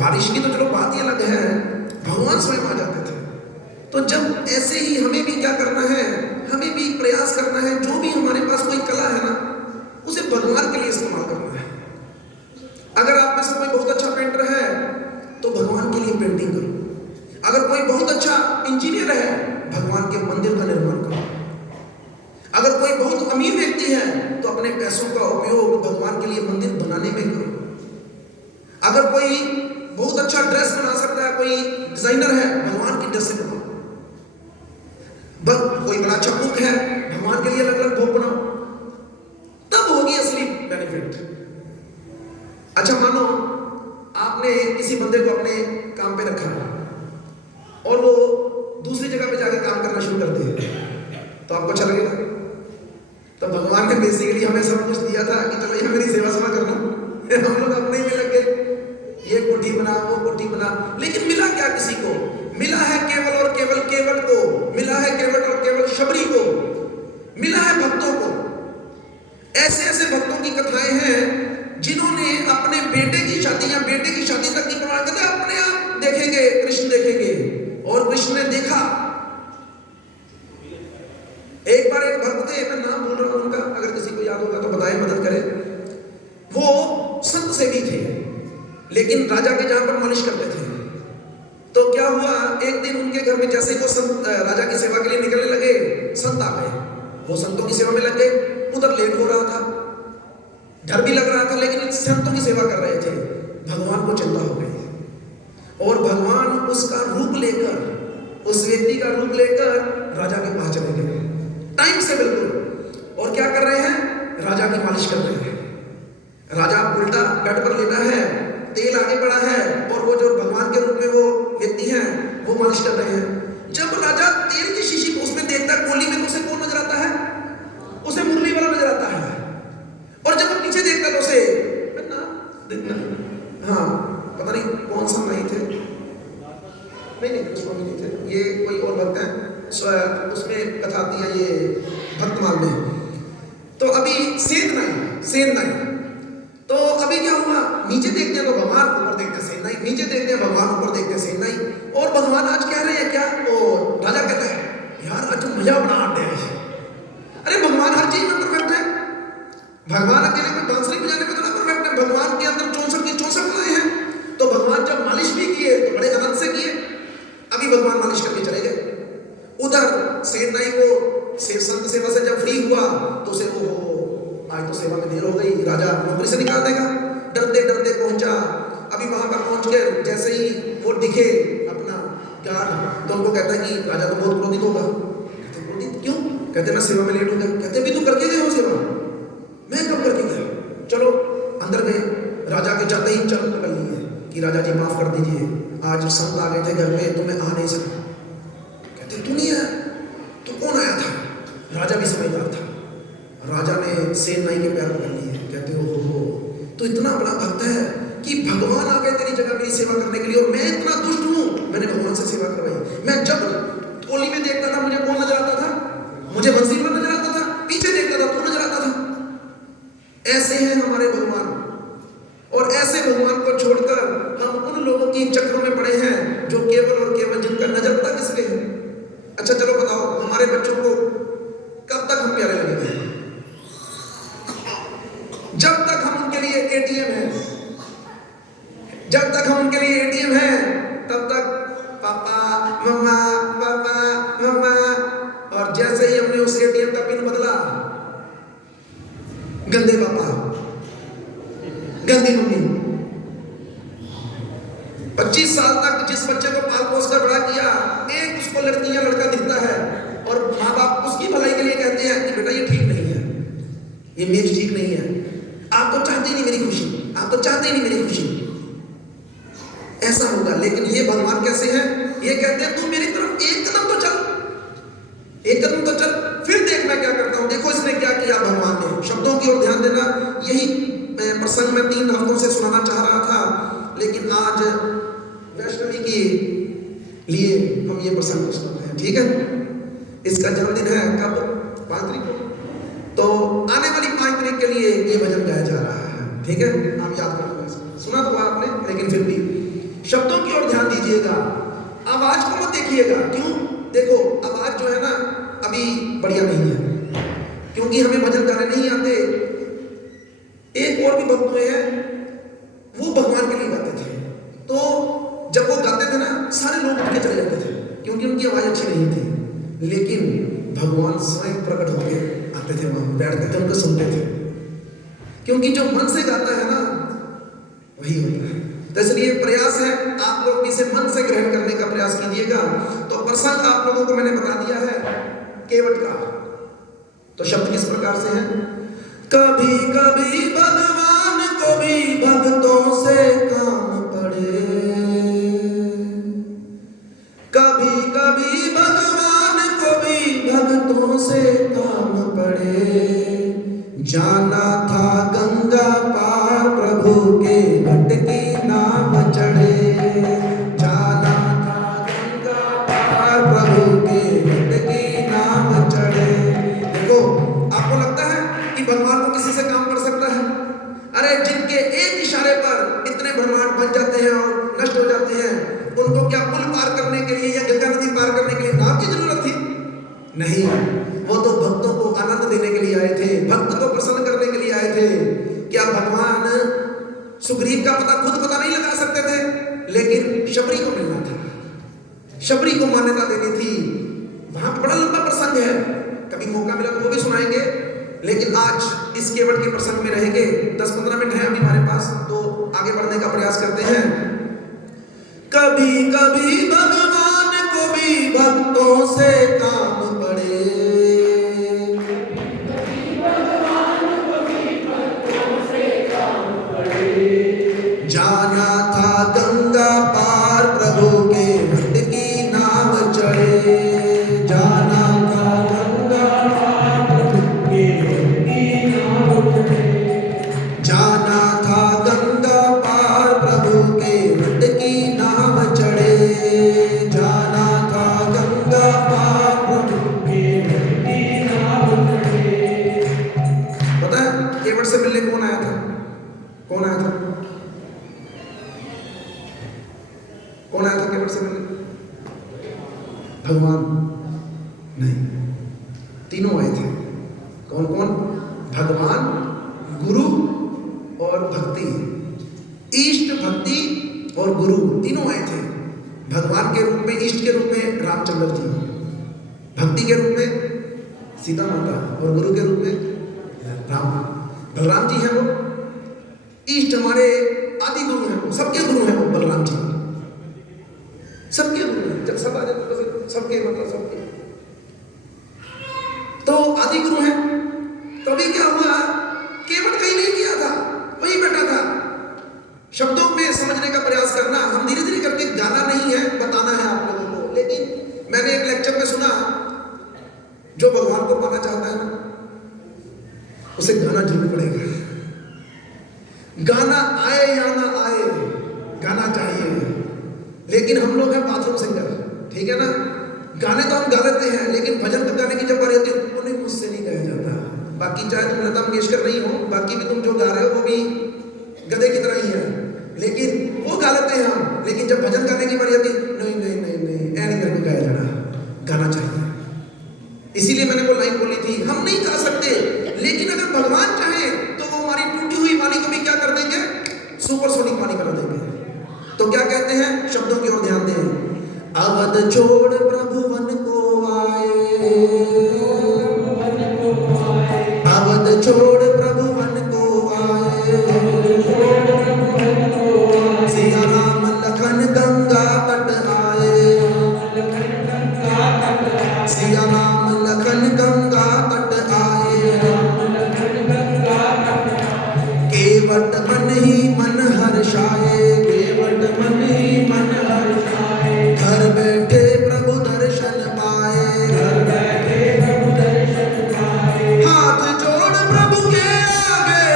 बारिश की तो चलो बात ही अलग है, भगवान स्वयं आ जाते थे। तो जब ऐसे ही हमें भी क्या करना है, हमें भी प्रयास करना है, जो भी हमारे पास कोई कला है ना, उसे भगवान के लिए इस्तेमाल करना है। अगर आप में से कोई बहुत अच्छा पेंटर है तो भगवान के लिए पेंटिंग करो। अगर कोई बहुत अच्छा इंजीनियर है, भगवान के मंदिर का निर्माण करो। अगर कोई बहुत अमीर व्यक्ति है तो अपने पैसों का उपयोग भगवान के लिए मंदिर बनाने में करो। अगर कोई बहुत अच्छा ड्रेस बना सकता है, कोई डिजाइनर है, भगवान की ड्रेस बनाओ। कोई बड़ा अच्छा कुक है, भगवान के लिए अलग अलग भोग बनाओ, तब होगी असली बेनिफिट। अच्छा मानो आपने किसी बंदे को अपने काम पे रखा है, और वो दूसरी जगह पे जाकर काम करना शुरू करते हैं, तो आपको अच्छा लगेगा? तो भगवान ने बेसिकली हमें सब कुछ दिया था कि चलो ये मेरी सेवा सेवा करना, हम लोग अपने ही में लग गए, ये कोठी बना, वो कोठी बना। लेकिन मिला क्या किसी को? मिला है केवल और केवल केवल को, मिला है केवल और केवल शबरी को, मिला है भक्तों को। ऐसे ऐसे भक्तों की कथाएं हैं जिन्होंने अपने बेटे की शादी या बेटे की शादी तक की परवाह करते, अपने आप देखेंगे कृष्ण देखेंगे, और कृष्ण ने देखा। एक बार एक भक्त थे, मैं नाम भूल रहा हूं उनका, अगर किसी को याद होगा तो बताएं, मदद करें। वो संत सेवी थे, लेकिन राजा के जहां पर मालिश करते थे। तो क्या हुआ, एक दिन उनके घर में जैसे ही वो संत राजा की सेवा के लिए निकलने लगे, संत आ गए। वो संतों की सेवा में लग गए। उधर लेट हो रहा था, डर भी लग रहा था, लेकिन संतों की सेवा कर रहे थे। भगवान को चिंता हो गई, और भगवान उसका रूप लेकर, उस व्यक्ति का रूप लेकर राजा के पास चले गए, टाइम से बिल्कुल। और क्या कर रहे हैं? राजा की मालिश कर रहे हैं। राजा उल्टा बेड पर लेटा है, तेल आगे पड़ा है, और वो जो भगवान के रूप में वो व्यक्ति हैं वो मालिश कर रहे हैं। जब राजा तेल की शीशी को उसमें देखता है, कोली में, तो उसे कौन नजर आता है? उसे मुरली वाला नजर आता है। और जब वो पीछे देखता है तो उसे हाँ, पता नहीं कौन सा नहीं थे, नहीं स्वामी नहीं थे, ये कोई और भक्त है, उसमें कथा आती है ये भक्तमाल में। तो अभी सेन नहीं। तो अभी क्या हुआ, नीचे देखते हैं तो भगवान, ऊपर देखते हैं सेन नहीं, नीचे देखते हैं भगवान, ऊपर देखते हैं सेन नहीं। और भगवान आज कह रहे हैं क्या? और राजा कहता है, यार आज तो मजा बना आते हैं। अरे भगवान हर चीज में परफेक्ट है। भगवान अकेले में बांसुरी बजाने में तो ना परफेक्ट है, भगवान के अंदर 64 की 64 कलाएं हैं। तो भगवान जब मालिश भी किए तो बड़े आनंद से किए। अभी भगवान मालिश करके चले गए। उधर सेन नहीं को संत सेवा से जब फ्री हुआ तो उसे आज तो सेवा में देर हो गई, राजा नौकरी से निकाल देगा। डरते डरते पहुंचा। अभी वहां पर पहुंच कर जैसे ही वो दिखे अपना गार्ड, तो उनको कहता है कि राजा तो बहुत क्रोधित होगा। कहते क्रोधित क्यों? कहते मैं सेवा में लेट हो गया। कहते भी तू करके गए हो सेवा? मैं कब करके गया? चलो अंदर गए। राजा के जाते ही चल पकड़ लिए कि राजा जी माफ कर दीजिए, आज संत आ गए थे घर में तो मैं आ नहीं सका। कहते तू नहीं आया तो कौन आया था? राजा भी समझदार था। राजा ने सेन नाई के पैर पकड़ लिए। कहते हो तो इतना बड़ा भक्त है कि भगवान आ गए तेरी जगह मेरी सेवा करने के लिए, और मैं इतना दुष्ट हूं, मैंने भगवान से सेवा करवाई। मैं जब टोली में देखता था मुझे कौन नजर आता था? मुझे बंसीवाला नजर आता था। पीछे देखता था तो नजर आता था। ऐसे हैं हमारे भगवान, और ऐसे भगवान को छोड़कर हम उन लोगों की चक्रों में पड़े हैं जो केवल और केवल जिनका नजर पता किस पे है। अच्छा चलो बताओ, हमारे बच्चों को कब तक हम प्यारे लगेंगे? जब तक हम उनके लिए एटीएम है, जब तक हम उनके लिए एटीएम है, तब तक पापा मम्मा पापा मम्मा। और जैसे ही हमने उस एटीएम का पिन बदला, गंदे पापा गंदी मम्मी। 25 साल तक जिस बच्चे को पाल पोस कर बड़ा किया, एक उसको लड़की या लड़का दिखता है और माँ बाप उसकी भलाई के लिए कहते हैं कि बेटा ये ठीक नहीं है, ये मेज ठीक नहीं है, आप तो चाहते ही नहीं मेरी खुशी, आप तो चाहते ही नहीं मेरी खुशी। ऐसा होगा। लेकिन ये भगवान कैसे हैं? ये कहते हैं तू मेरी तरफ एक कदम तो चल, एक कदम तो चल, फिर देख मैं क्या करता हूं। देखो इसने क्या किया भगवान ने। शब्दों की ओर ध्यान देना। यही प्रसंग मैं 3 हफ्तों से सुनाना चाह रहा था, लेकिन आज वैष्णवी के लिए हम ये प्रसंग सुना रहे हैं। ठीक है, इसका जन्मदिन है कब? 5 तारीख को। तो आने वाली 5 तारीख के लिए ये भजन गाया जा रहा है। ठीक है, आप याद कर लो। सुना तो आपने, लेकिन फिर भी शब्दों की ओर ध्यान दीजिएगा, आवाज को मत देखिएगा। क्यों? देखो आवाज जो है ना अभी बढ़िया नहीं है, क्योंकि हमें भजन गाने नहीं आते। एक और भी भक्त हुए हैं, वो भगवान के लिए गाते थे। तो जब वो गाते थे ना, सारे लोग उठ के चले जाते थे, क्योंकि उनकी आवाज अच्छी नहीं थी। लेकिन भगवान स्वयं प्रकट होकर आते थे, वहां बैठते थे, उनको सुनते थे। क्योंकि जो मन से गाता है ना वही होता है। तो इसलिए प्रयास है आप लोग इसे मन से ग्रहण करने का प्रयास कीजिएगा। तो प्रसंग आप लोगों को मैंने बता दिया है केवट का। तो शब्द किस प्रकार से है? कभी कभी भगवान को भी भक्तों से काम पड़े, कभी बन जाते हैं और नष्ट हो जाते हैं, उनको क्या पुल पार करने के लिए या गंगा नदी पार करने के लिए नाव की जरूरत थी? नहीं, वो तो भक्तों को आनंद देने के लिए आए थे, भक्त को प्रसन्न करने के लिए आए थे। क्या भगवान सुग्रीव का खुद पता नहीं लगा सकते थे? लेकिन शबरी को मिलना था, शबरी को मान्यता देनी थी। वहां बड़ा लंबा प्रसंग है, कभी मौका मिला तो वो भी सुनाएंगे, लेकिन आज इस केवट के प्रसंग में रहेंगे। 10-15 मिनट है अभी हमारे पास, तो आगे बढ़ने का प्रयास करते हैं। कभी कभी भगवान को भी भक्तों से काम पड़े, जाना था गंगा पार प्रभु के भक्त की नाव चढ़े, जाना था गंगा पार प्रभु के भक्त की नाव चढ़े, जाना था गंगा पार प्रभु के भक्त की नाव चढ़े, जाना था गंगा पार प्रभु के भक्त की नाव चढ़े। पता है केवट से मिलने कौन आया था? कौन आया था? कौन आया था केवट से मिलने? भगवान नहीं, तीनों आए थे। कौन कौन? भगवान, गुरु और भक्ति, इष्ट, भक्ति और गुरु, तीनों आए थे। भगवान के रूप में, इष्ट के रूप में रामचंद्र जी, भक्ति के रूप में सीता माता और गुरु के रूप में राम बलराम जी हैं। वो इष्ट हमारे आदि गुरु हैं, सबके गुरु हैं वो बलराम जी, सबके गुरु हैं। जब सब आ जाते तो सबके सबके तो आदि गुरु हैं। तो अभी क्या हुआ, केवट कहीं नहीं किया था, वहीं बैठा था। शब्दों में समझने का प्रयास करना, हम धीरे धीरे करके, गाना नहीं है, बताना है आप लोगों को। लेकिन मैंने एक लेक्चर में सुना, जो भगवान को पाना चाहता है ना, उसे गाना जरूर पड़ेगा। गाना आए या ना आए, गाना चाहिए। लेकिन हम लोग हैं बाथरूम सिंगर, ठीक है ना? गाने तो हम गा लेते हैं, लेकिन भजन को गाने की जब बारी होती है, उन्हें मुझसे नहीं गाया जाता। बाकी चाहे तुम लता मंगेशकर नहीं हो, बाकी भी तुम जो गा रहे हो वो भी गधे की तरह ही है, लेकिन वो गा लेते हैं हम। लेकिन जब भजन गाने की बारी होती है, नहीं नहीं नहीं नहीं, नहीं मेरे को गाया जाना, गाना चाहिए। इसीलिए मैंने वो लाइन बोली थी, हम नहीं गा सकते, लेकिन अगर भगवान चाहे तो वो हमारी टूटी हुई वाणी को भी क्या कर देंगे? सुपरसोनिक वाणी बना देंगे। तो क्या कहते हैं, शब्दों की ओर ध्यान दें। अवध छोड़ प्रभु वन को आए, अवध छोड़ प्रभु वन को आए, सिया राम लखन गंगा तट आए, सिया राम लखन गंगा तट आए, केवट मन ही मन हर्षाए, केवट मन ही मन हर्षाए, घर बैठे प्रभु दर्शन पाए, घर बैठे प्रभु दर्शन पाए, हाथ जोड़ प्रभु के आगे,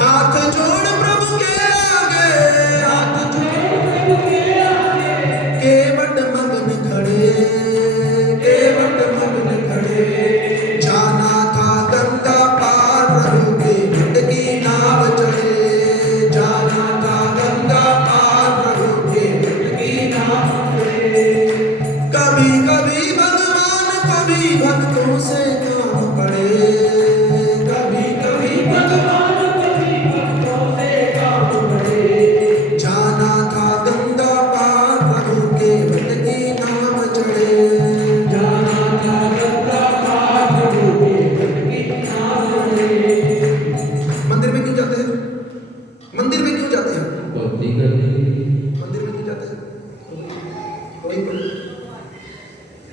हाथ जोड़ प्रभु के आगे, हाथ जोड़ प्रभु के आगे, केवट मगन खड़े, केवट मगन खड़े, जाना था गंगा पार प्रभु के भक्त की नाव चढ़े, जाना था गंगा पार प्रभु के भक्त की नाव चढ़े। कभी कभी भगवान को भी भक्तों से काम पड़े, कभी कभी भगवान को भी भक्तों से काम पड़े, जाना था गंगा पार प्रभु के भक्त की नाव चढ़े, जाना था गंगा पार प्रभु के भक्त की नाव चढ़े। मंदिर में क्यों जाते हैं? मंदिर में क्यों जाते हैं? भक्ति करने के लिए, मंदिर में क्यों जाते हैं? कोई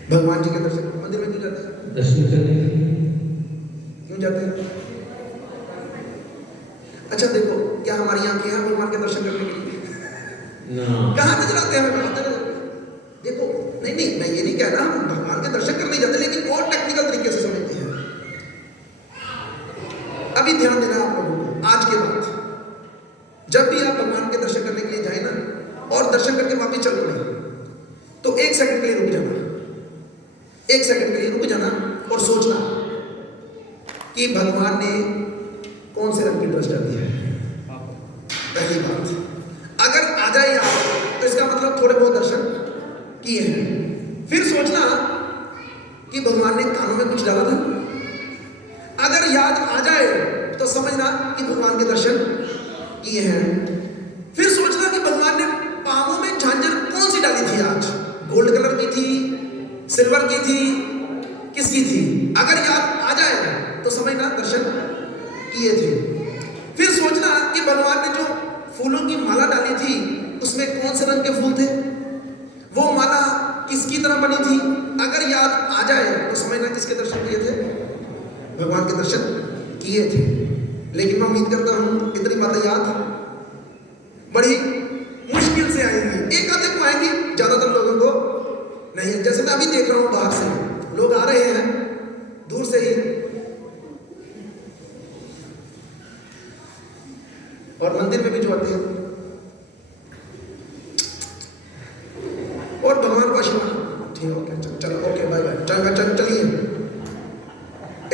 भगवान जी के दर्शन, मंदिर में क्यों जाते हैं? दर्शन करने के लिए। क्यों जाते हैं? अच्छा देखो, क्या हमारी आंखें हैं भगवान के दर्शन करने के लिए? ना, कहाँ नजर आते हैं हमें? देखो, नहीं नहीं, मैं ये नहीं कह रहा हम भगवान के दर्शन करने जाते, लेकिन और टेक्निकल तरीके से समझते हैं। अभी ध्यान देना आप लोगों को, आज के बाद जब भी आप भगवान के दर्शन करने के लिए जाए ना, और दर्शन करके वापस चल पड़े, तो 1 सेकंड के लिए रुक जाना, 1 सेकंड के लिए रुक जाना और सोचना कि भगवान ने कौन से रंग की ड्रेस डाली है। पहली बात। अगर आ जाए याद तो इसका मतलब थोड़े बहुत दर्शन किए हैं। फिर सोचना कि भगवान ने कानों में कुछ डाला था। अगर याद आ जाए तो समझना कि भगवान के दर्शन किए हैं। फिर सोचना कि भगवान ने पांवों में झांझर कौन सी डाली थी आज, गोल्ड कलर की थी, सिल्वर की थी, किसकी थी। अगर याद आ जाए तो समझना दर्शन किए थे। फिर सोचना कि भगवान ने जो फूलों की माला डाली थी उसमें कौन से रंग के फूल थे, वो माला किसकी तरह बनी थी। अगर याद आ जाए तो समझना किसके दर्शन किए थे, भगवान के दर्शन किए थे। लेकिन मैं उम्मीद करता हूं इतनी बातें याद बड़ी मुश्किल से आएंगी, एक आधे को आएंगी, ज्यादातर लोगों को नहीं। जैसे मैं अभी देख रहा हूं बाहर से लोग आ रहे हैं दूर से ही, और मंदिर में भी जो आते हैं और भगवान को आशीर्वाद, ठीक है चलो ओके बाय बाय चलिए।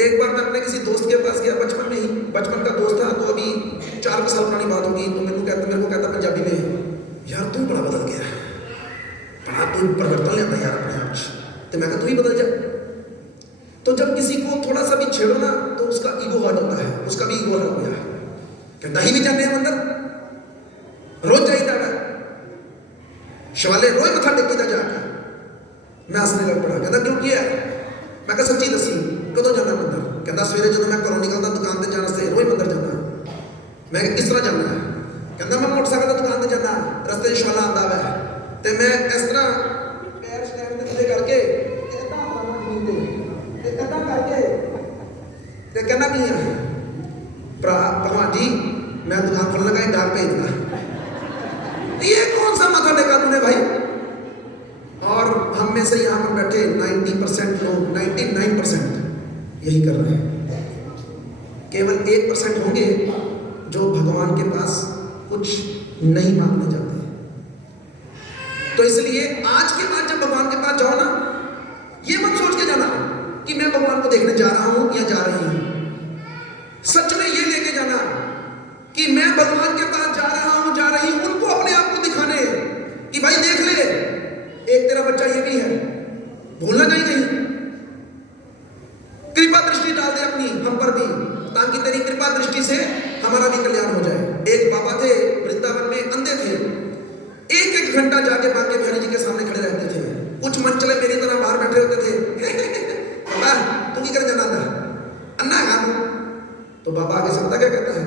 एक बार मैं अपने किसी दोस्त के पास गया, बचपन में ही, बचपन का दोस्त था, तो अभी 4 साल पुरानी बात होगी। तो मेरे को कहता पंजाबी में, यार तू बड़ा बदल गया, बड़ा तू परिवर्तन लेता यार अपने आप। तो मैं कहा तू ही बदल जा। तो जब किसी को थोड़ा सा भी छेड़ो ना तो उसका ईगो हर्ट होता है, उसका भी ईगो हर्ट हो गया। कहता ही भी जाते हैं मंदिर, रोज जाइए शिवालय रोज मथा टेकी था जाकर। मैं हंसने लग पड़ा। कहता क्यों किया। मैं कहा सच्ची दसी कदों जाना मंदिर। कहता सवेरे जो मैं घरों निकलता दुकान पर जाने से रोज मंदिर जाना। मैं किस तरह जाना है। कहता मैं मोटरसाइकिल दुकान पर जाना, रस्ते शिवाला आता है तो मैं इस तरह पैर स्टैंड से करके कहना नहीं है भगवान जी मैं दुकान खोलने लगा, डाक भेज दूंगा। ये कौन सा माथा टेका तूने भाई। और हम में से यहाँ पर बैठे 90% लोग, 99% यही कर रहे हैं। केवल 1% होंगे जो भगवान के पास कुछ नहीं मांगने जाते। तो इसलिए आज के बाद जब भगवान के पास जाओ ना, ये मत सोच के जाना कि मैं भगवान को देखने जा रहा हूं या जा रही हूं। सच में ये लेके जाना कि मैं भगवान के पास जा रहा हूं, जा रही हूं, उनको अपने आप को दिखाने कि भाई देख ले एक तेरा बच्चा ये भी है, भूलना नहीं चाहिए। कृपा दृष्टि डाल दे अपनी हम पर भी, ताकि तेरी कृपा दृष्टि से हमारा भी कल्याण हो जाए। एक बाबा थे वृंदावन में, अंधे थे, 1-1 घंटा जाके बांके बिहारी जी के सामने खड़े रहते थे। कुछ मन चले मेरी तरह बाहर बैठे होते थे। बाबा तू की कर जाना था अन्ना है। तो बाबा आगे सकता क्या कहता है,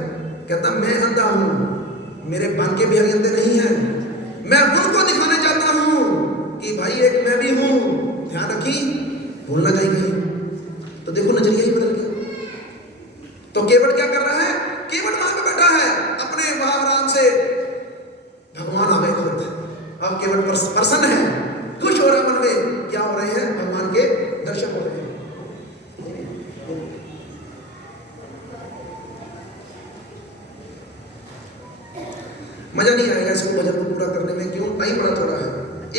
कहता मैं अंधा हूं, मेरे बांके बिहारी अंधे नहीं है, मैं उनको दिखाने चाहता हूं कि भाई एक मैं भी हूं, ध्यान रखी, भूलना चाहिए कहीं। तो देखो नजरिया ही बदल गया। तो केवट क्या कर रहा है, केवट वहां पे बैठा है अपने वहां आराम से, भगवान आ गए खुद। अब केवट प्रसन्न है, खुश हो रहा है मन में। क्या हो रहे हैं, भगवान के दर्शन हो रहे हैं। मजा नहीं आएगा इसको भजन को पूरा करने में, क्यों, टाइम बड़ा थोड़ा है।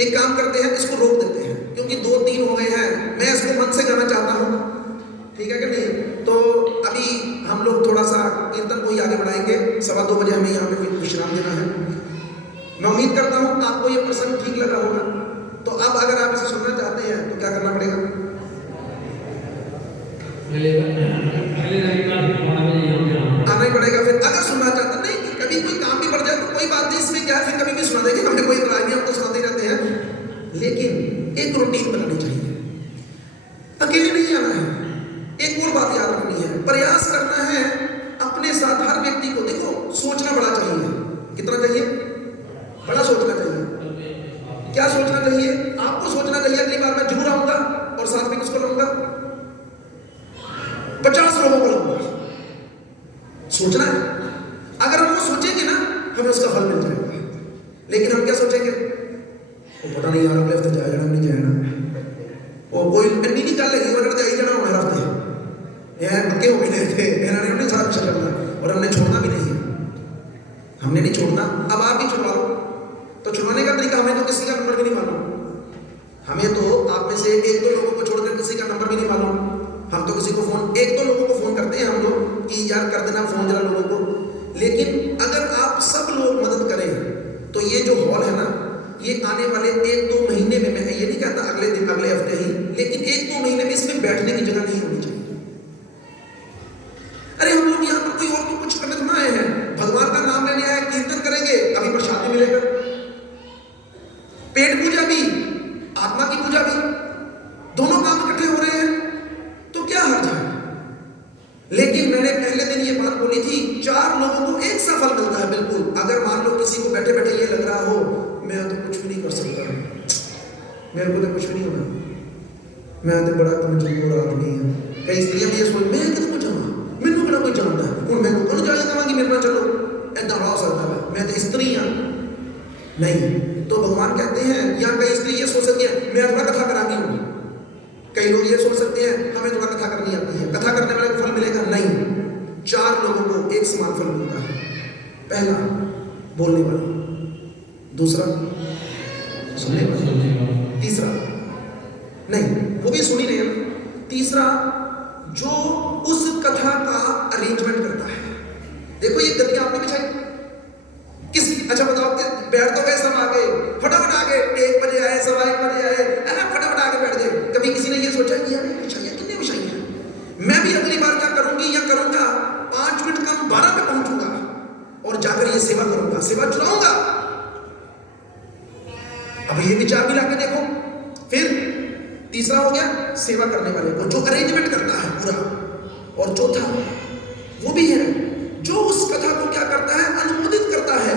एक काम करते हैं, इसको रोक देते हैं, क्योंकि 2-3 हो गए हैं। मैं इसको मन से गाना चाहता हूं, ठीक है कि नहीं। तो अभी हम लोग थोड़ा सा कीर्तन को ही आगे बढ़ाएंगे। 2:15 बजे हमें यहाँ पे विश्राम देना है। मैं उम्मीद करता हूँ आपको ये प्रसंग ठीक लगा होगा। तो अब अगर आप इसे सुनना चाहते हैं तो क्या करना पड़ेगा, आना ही पड़ेगा। फिर अगर सुनना चाहता नहीं, कभी कोई काम भी बढ़ जाए तो कोई बात नहीं, इसमें क्या है, फिर कभी भी सुना देंगे, हमें कोई इतराज नहीं, हम तो सुनाते रहते हैं। लेकिन एक रूटीन बनानी चाहिए, अकेले नहीं जाना है। एक और बात याद रखनी है, प्रयास करना है अपने साथ हर व्यक्ति को। देखो सोचना बड़ा चाहिए, कितना चाहिए, बड़ा सोचना चाहिए। क्या सोचना चाहिए, आपको सोचना चाहिए अगली बार मैं जरूर आऊंगा और साथ में किसको लाऊंगा, 50 लोगों को लाऊंगा। सोचना है, अगर हम वो सोचेंगे ना हमें उसका फल मिल जाएगा। लेकिन हम क्या सोचेंगे, वो पता नहीं यार अगले हफ्ते जाएगा नहीं जाएगा, वो कोई नहीं चल लगी वरना जाए जाना हर हफ्ते यार पक्के हो गए थे, इन्होंने सारा कुछ करना और हमने छोड़ना भी नहीं है, हमने नहीं छोड़ना। अब आप भी छुड़वा लो। तो छुड़वाने का तरीका, हमें तो किसी का नंबर भी नहीं मालूम, हमें तो आप में से 1-2 लोगों को छोड़कर किसी का नंबर भी नहीं मालूम। हम तो किसी को फोन 1-2 लोगों को फोन करते हैं हम लोग कि यार कर देना फोन जरा लोगों को। लेकिन अगर आप सब लोग मेरे को तो कुछ भी नहीं होना, मैं तो बड़ा कमजोर आदमी हाँ। कई स्त्रियां भी ये सोच मैं कितने जावा, मैनू किहड़ा कोई जानता है, हुण मैं लोगों जाया कहांगी मेरे नाल चलो, ऐदा हो सकदा है, मैं तो स्त्री हाँ। नहीं, तो भगवान कहते हैं, या कई स्त्री ये सोच सकती है मैं थोड़ा कथा करांगी हूँ, कई लोग ये सोच सकते हैं हमें थोड़ा कथा करनी आती है, कथा करने वाले को फल मिलेगा, नहीं। 4 लोगों को एक समान फल मिलता है। पहला बोलने वाला, दूसरा सुनने वाला, तीसरा नहीं वो भी सुन ही रहे हैं, तीसरा जो उस कथा का अरेंजमेंट करता है। देखो ये गद्दियां आपने बिछाई किस, अच्छा बताओ कि बैठ तो गए सब आगे, फटाफट आगे 1 बजे आए, 1:15 बजे आए, फटाफट आगे बैठ गए। कभी किसी ने ये सोचा कि यार बिछाइया कितने बिछाई है, मैं भी अगली बार क्या करूंगी या करूंगा 5 मिनट कम 12 पे पहुंचूंगा और जाकर ये सेवा करूंगा, सेवा चुराऊंगा। अब ये विचार भी लाके देखो। फिर तीसरा हो गया सेवा करने वाले को, जो अरेंजमेंट करता है पूरा, और चौथा वो भी है जो उस कथा को क्या करता है, अनुमोदित करता है।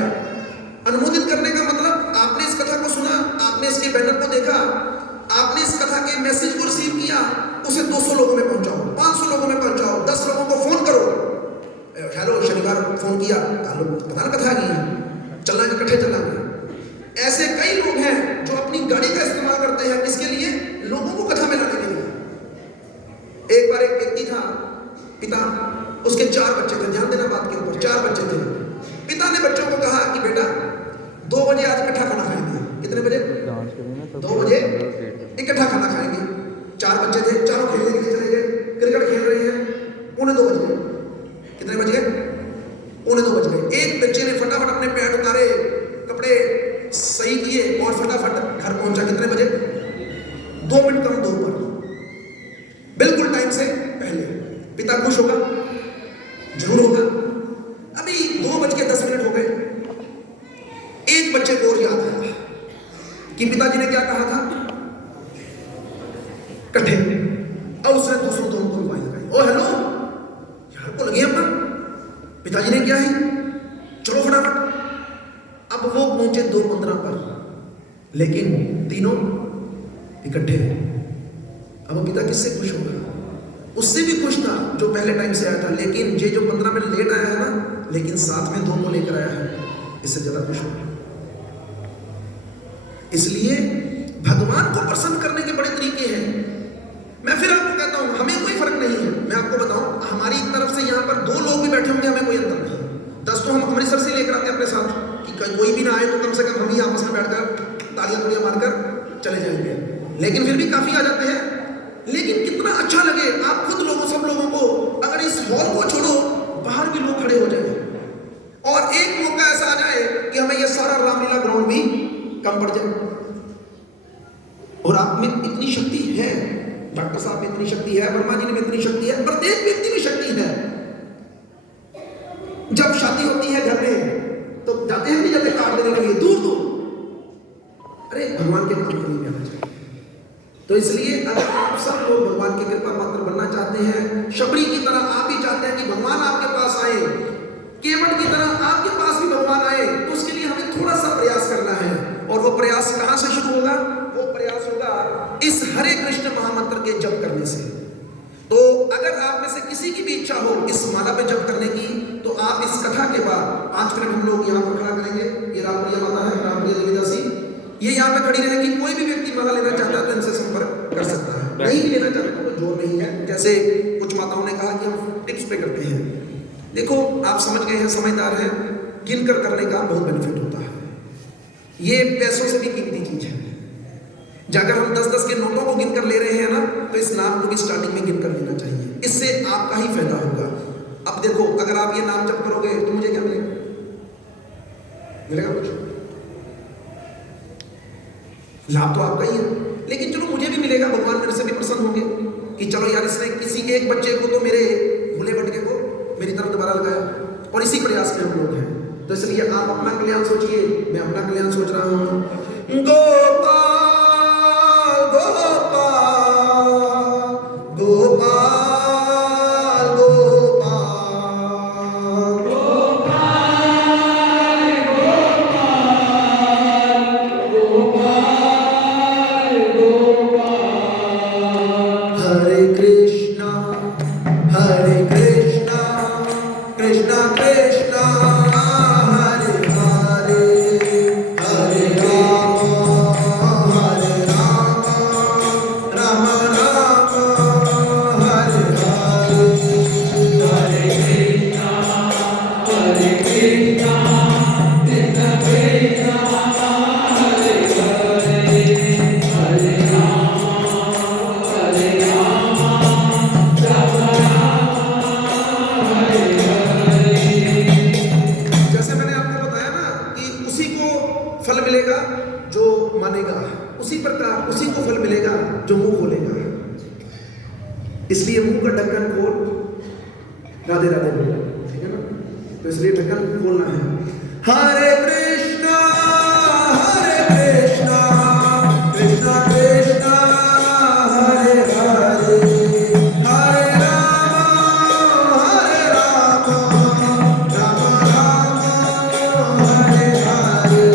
अनुमोदित करने का मतलब आपने इस कथा को सुना, आपने इसके बैनर को देखा, आपने इस कथा के मैसेज को रिसीव किया, उसे 200 लोगों में पहुंचाओ, 500 लोगों में पहुंचाओ, 10 लोगों को फोन करो, हेलो शनिवार फोन किया, पता ना कथा की चलना है, इकट्ठे चलेंगे। ऐसे कई लोग हैं जो अपनी गाड़ी का इस्तेमाल करते हैं किसके लिए, लोगों को कथा में लाने के लिए। एक बार एक व्यक्ति था, पिता, उसके 4 बच्चे थे, ध्यान देना बात के ऊपर, 4 बच्चे थे। पिता ने बच्चों को कहा कि बेटा 2 बजे आज इकट्ठा खाना खाएंगे। कितने बजे? 2 बजे इकट्ठा खाना खाएंगे। 4 बच्चे थे, चारों खेलने के लिए चले गए, क्रिकेट खेल रहे हैं, 2:15 बज गए। कितने बज गए? 2:15 बज गए। एक बच्चे ने फटाफट अपने पैंट उतारे, कपड़े सही किए और फटाफट घर पहुंचा। कितने बजे? 2 मिनट कम 2 पर, बिल्कुल टाइम से पहले। पिता खुश होगा? जरूर होगा। अभी 2:10 हो गए, एक बच्चे को और याद आया कि पिताजी ने क्या कहा था, कट्ठे। अब उसने 200 दोनों को मोबाइल लगाई, ओ हेलो यार को लगी अपना, पिताजी ने क्या है, चलो फटाफट। अब वो पहुंचे 2:15 पर, लेकिन तीनों इकट्ठे। अब पिता किससे खुश होगा? उससे भी खुश था जो पहले टाइम से आया था, लेकिन ये जो 15 मिनट लेट आया है ना, लेकिन साथ में 2 को लेकर आया है, इससे ज्यादा खुश होगा। इसलिए भगवान को प्रसन्न करने के बड़े तरीके हैं। मैं फिर आपको कहता हूं हमें कोई फर्क नहीं है। मैं आपको बताऊं, हमारी तरफ से यहां पर 2 लोग भी बैठे होंगे, हमें कोई अंतर नहीं। 10 तो हम अमृतसर से लेकर आते हैं अपने साथ कि कोई भी ना आए तो कम से कम हम ही आपस में बैठकर तालियां मारकर चले जाएंगे, लेकिन फिर भी काफी आ जाते हैं। लेकिन कितना अच्छा लगे आप खुद लोगों, सब लोगों को, अगर इस हॉल को छोड़ो बाहर भी लोग खड़े हो जाए और एक मौका ऐसा आ जाए कि हमें ये सारा रामलीला ग्राउंड भी कम पड़ जाए। और आप में इतनी शक्ति है, डॉक्टर साहब में इतनी शक्ति है, वर्मा जी में इतनी शक्ति है, प्रत्येक व्यक्ति में शक्ति है। जब शादी होती है घर में तो जाते हैं नहीं जाते कार्ड देने के लिए दूर दूर, अरे भगवान के नाम को नहीं जाना चाहिए। तो इसलिए अगर आप सब लोग भगवान की कृपा पात्र बनना चाहते हैं, शबरी की तरह आप भी चाहते हैं कि भगवान आपके पास आए, केवट की तरह आपके पास भी भगवान आए, तो उसके लिए हमें थोड़ा सा प्रयास करना है। और वो प्रयास कहां से शुरू होगा? वो प्रयास होगा इस हरे कृष्ण महामंत्र के जप करने से। तो अगर आप में से किसी की भी इच्छा हो इस माला पे जप करने की, तो आप इस कथा के बाद 5 मिनट हम लोग यहाँ पर खड़ा करेंगे। ये रामप्रिया माता है, रामप्रिया देवीदासी, ये यहाँ पे खड़ी रहेगी। कोई भी व्यक्ति माला लेना चाहता है तो इनसे संपर्क कर सकता है, नहीं भी लेना चाहता तो जोर नहीं है। जैसे कुछ माताओं ने कहा कि हम टिप्स पे करते हैं, देखो आप समझ गए हैं, समझदार हैं, गिनकर करने का बहुत बेनिफिट होता है। ये पैसों से भी कीमती चीज है। जाकर हम 10-10 के नोटों को गिनकर ले रहे हैं ना, तो इस नाम को भी स्टार्टिंग में गिनकर लेना चाहिए, इससे आपका ही फायदा होगा। अब देखो अगर आप ये नाम जप करोगे तो मुझे क्या मिलेगा? मिलेगा कुछ लाभ तो आपका ही है, लेकिन चलो मुझे भी मिलेगा, भगवान मेरे से भी प्रसन्न होंगे कि चलो यार इसने किसी एक बच्चे को तो, मेरे भूले भटके को मेरी तरफ दोबारा लगाया। और इसी प्रयास में हम लोग हैं। तो इसलिए आप अपना कल्याण सोचिए, मैं अपना कल्याण सोच रहा हूं। गोपाल गोपाल गोपाल गोपाल गोपाल गोपाल तो इसलिए ढक्कन खोलना है। हरे कृष्णा कृष्णा कृष्णा हरे हरे, हरे राम राम राम हरे हरे।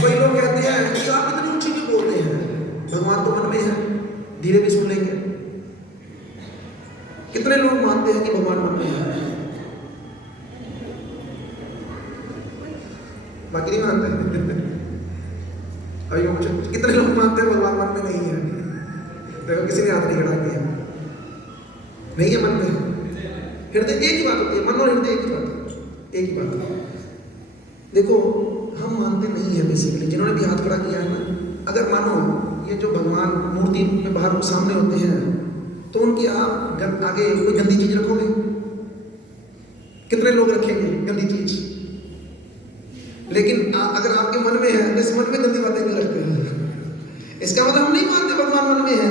कोई लोग कहते हैं कि आप इतनी ऊंची क्यों बोलते हैं, भगवान तो मन में है, धीरे भी सुन लेंगे। कितने लोग मानते हैं कि भगवान मन में है, बाकी नहीं मानते। अभी मैं पूछूं, कितने लोग मानते हैं भगवान मन में नहीं है? देखो किसी ने हाथ नहीं खड़ा किया, नहीं है मन में। हृदय एक ही बात होती है, मन और हृदय एक ही बात है, एक ही बात है। देखो हम मानते नहीं है बेसिकली, जिन्होंने भी हाथ खड़ा किया है ना, अगर मानो ये जो भगवान मूर्ति में बाहर सामने होते हैं तो उनकी आप आगे कोई गंदी चीज रखोगे? कितने लोग रखेंगे गंदी चीज? लेकिन अगर आपके मन में है तो इस मन में गंदी बातें क्यों रखते हैं? इसका मतलब हम नहीं मानते भगवान मन में है।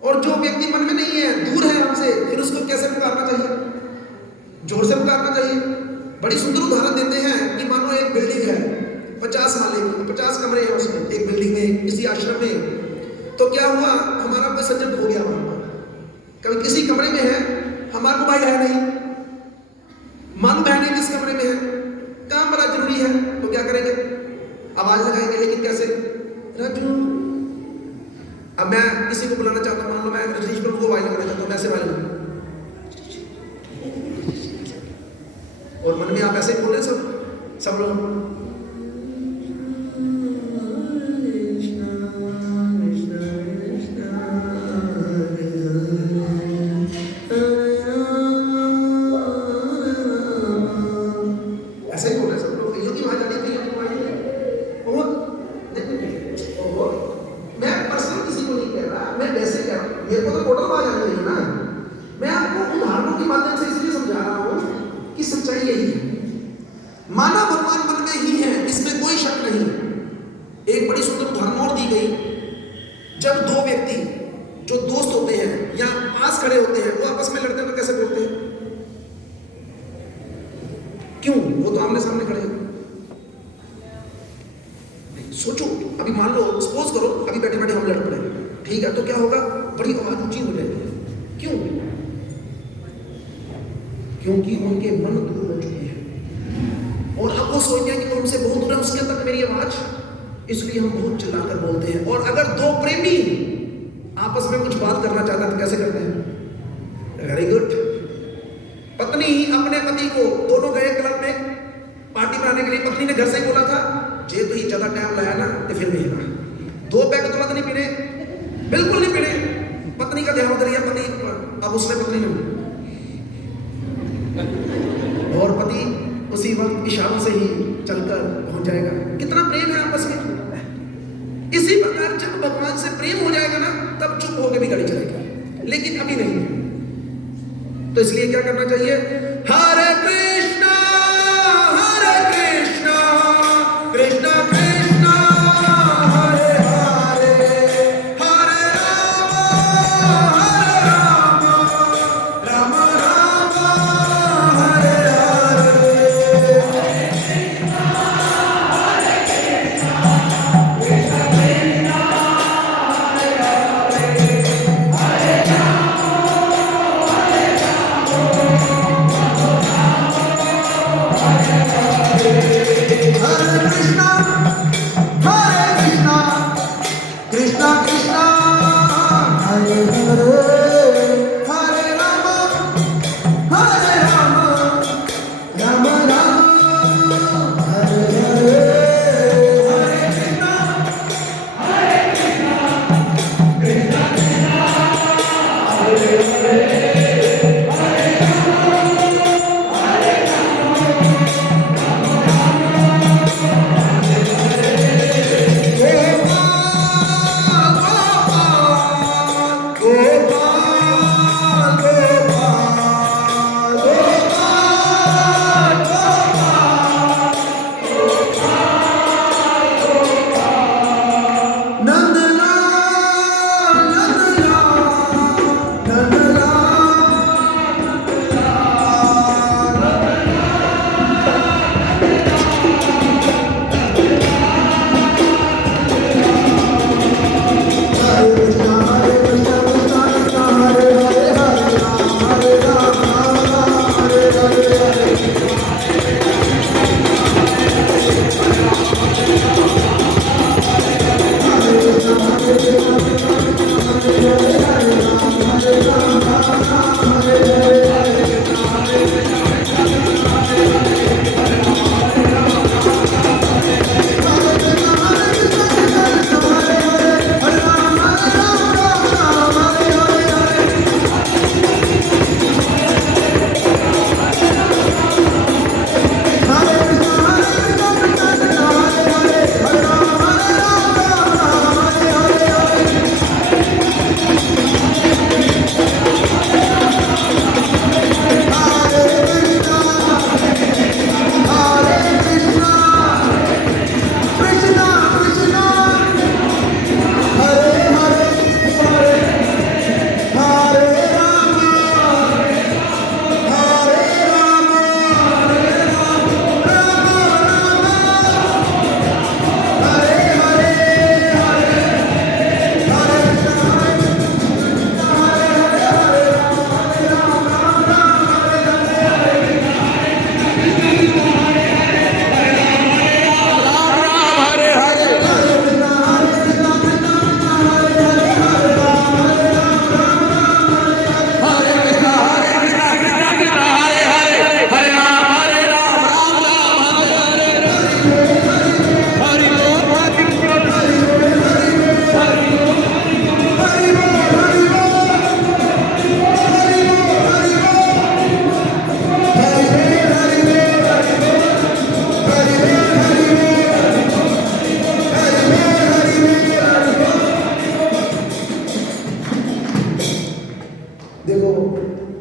और जो व्यक्ति मन में नहीं है, दूर है हमसे, फिर उसको कैसे पुकारना चाहिए? जोर से पुकारना चाहिए। बड़ी सुंदर उदाहरण देते हैं कि मानो एक बिल्डिंग है 50 माले की, 50 कमरे हैं उसमें, एक बिल्डिंग में, इसी आश्रम में। तो क्या हुआ, हमारा कोई सज्जन हो गया वहां पर, कभी किसी कमरे में है, हमारा मोबाइल है नहीं, मालूम है नहीं किस कमरे में है, काम बड़ा जरूरी है, तो क्या करेंगे? आवाज लगाएंगे, लेकिन कैसे? राजू। अब मैं किसी को बुलाना चाहता हूं, मान लो मैं रजनीश प्रभु को आवाज लगाना चाहता हूं, मैं ऐसे आवाज लगाऊं, और मन में आप ऐसे ही बोल रहे सब लोग। ऐसे ही बोल रहे सब लोग, कईयों की आवाज आ रही है, कईयों की आवाज नहीं। मैं पर्सनल किसी को नहीं कह रहा, मैं वैसे कह रहा हूं, मेरे को तो टोटल आवाज आनी चाहिए ना। मैं आपको उदाहरणों के माध्यम से इसलिए समझा रहा हूं कि सच्चाई यही है। माना भगवान मन में ही है, इसमें कोई शक नहीं। एक बड़ी सुंदर उदाहरण और दी गई, जब दो व्यक्ति जो दोस्त होते हैं या पास खड़े होते हैं, वो आपस में लड़ते हैं तो कैसे बोलते हैं? क्यों? वो तो आमने सामने खड़े हैं। सोचो, अभी मान लो, सपोज करो अभी बैठे बैठे हम लड़ पड़े, ठीक है, तो क्या होगा? बड़ी आवाज ऊंची हो जाएगी। क्यों? क्योंकि उनके मन दूर हो चुके हैं और अब वो सोचते हैं कि वो हमसे बहुत दूर है, उसके तक मेरी आवाज, इसलिए हम बहुत चिल्लाकर बोलते हैं। और अगर दो प्रेमी आपस में कुछ बात करना चाहते हैं तो कैसे करते हैं? Very good. पत्नी अपने पति को, दोनों गए क्लब में पार्टी बनाने के लिए, पत्नी ने घर से ही बोला था, जे तो ही ज्यादा टाइम लाया ना तो फिर नहीं रहा, 2 पैग तुरंत नहीं पीने, बिल्कुल नहीं पीने। पत्नी का ध्यान उधर, पति अब उसने पत्नी ने, और पति उसी वक्त इशारों से ही चलकर पहुंच जाएगा। कितना प्रेम है आपस में। इसी प्रकार जब भगवान से प्रेम हो जाएगा ना, तब चुप होकर भी गाड़ी चलेगा, लेकिन अभी नहीं। तो इसलिए क्या करना चाहिए? हरे कृष्णा कृष्णा कृष्णा हरे हरे, हरे राम राम राम हरे हरे।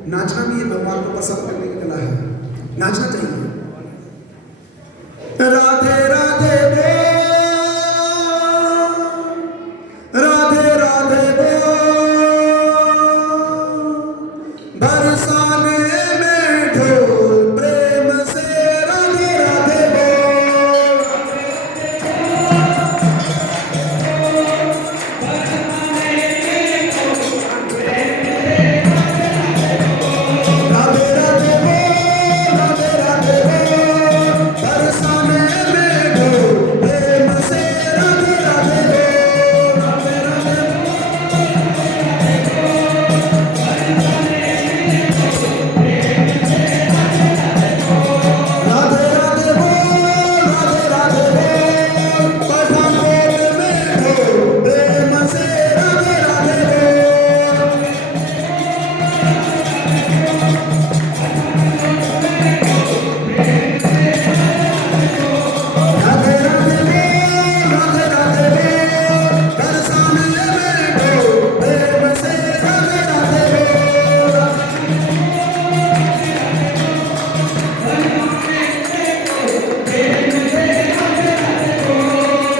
नाचना भी ये भगवान को पसंद करने की कला है, नाचना चाहिए। राधे राधे बोल, राधे राधे बोल, बरसाने में ढोल प्रेम से, राधे राधे बोल, राधे राधे बोल, राधे राधे बोल, बरसाने में ढोल प्रेम से, राधे राधे बोल, राधे राधे राधे राधे बोल, राधे राधे बोल, पठानकोट में ढोल प्रेम से, राधे राधे बोल, राधे राधे बोल, राधे राधे बोल, बरसाने में ढोल प्रेम से, राधे राधे बोल,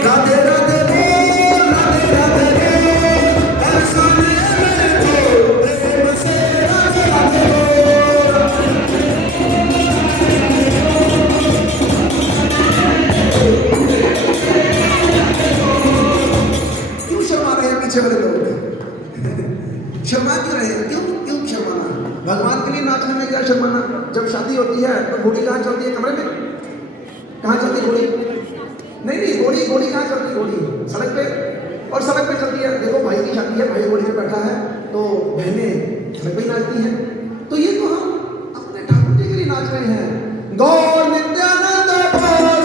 राधे राधे बोल, राधे राधे बोल, बरसाने में ढोल प्रेम से, राधे राधे बोल। क्यों शर्मा रहे हैं पीछे वाले लोग? शर्मा क्यों रहे हैं? क्यों क्यों शर्माना? भगवान के लिए नाचने में क्या शर्माना? जब शादी होती है तो घोड़ी कहाँ चलती है? कमरे में? कहाँ चलती है घोड़ी? नहीं नहीं, घोड़ी घोड़ी कहाँ चलती है? घोड़ी सड़क पे, और सड़क पे चलती है। देखो भाई की शादी है, भाई घोड़ी पे बैठा है तो बहनें सड़क पे ही नाचती हैं। तो ये तो हम अपने ठाकुर जी के लिए नाच रहे हैं। गौर नित्यानंद बोल,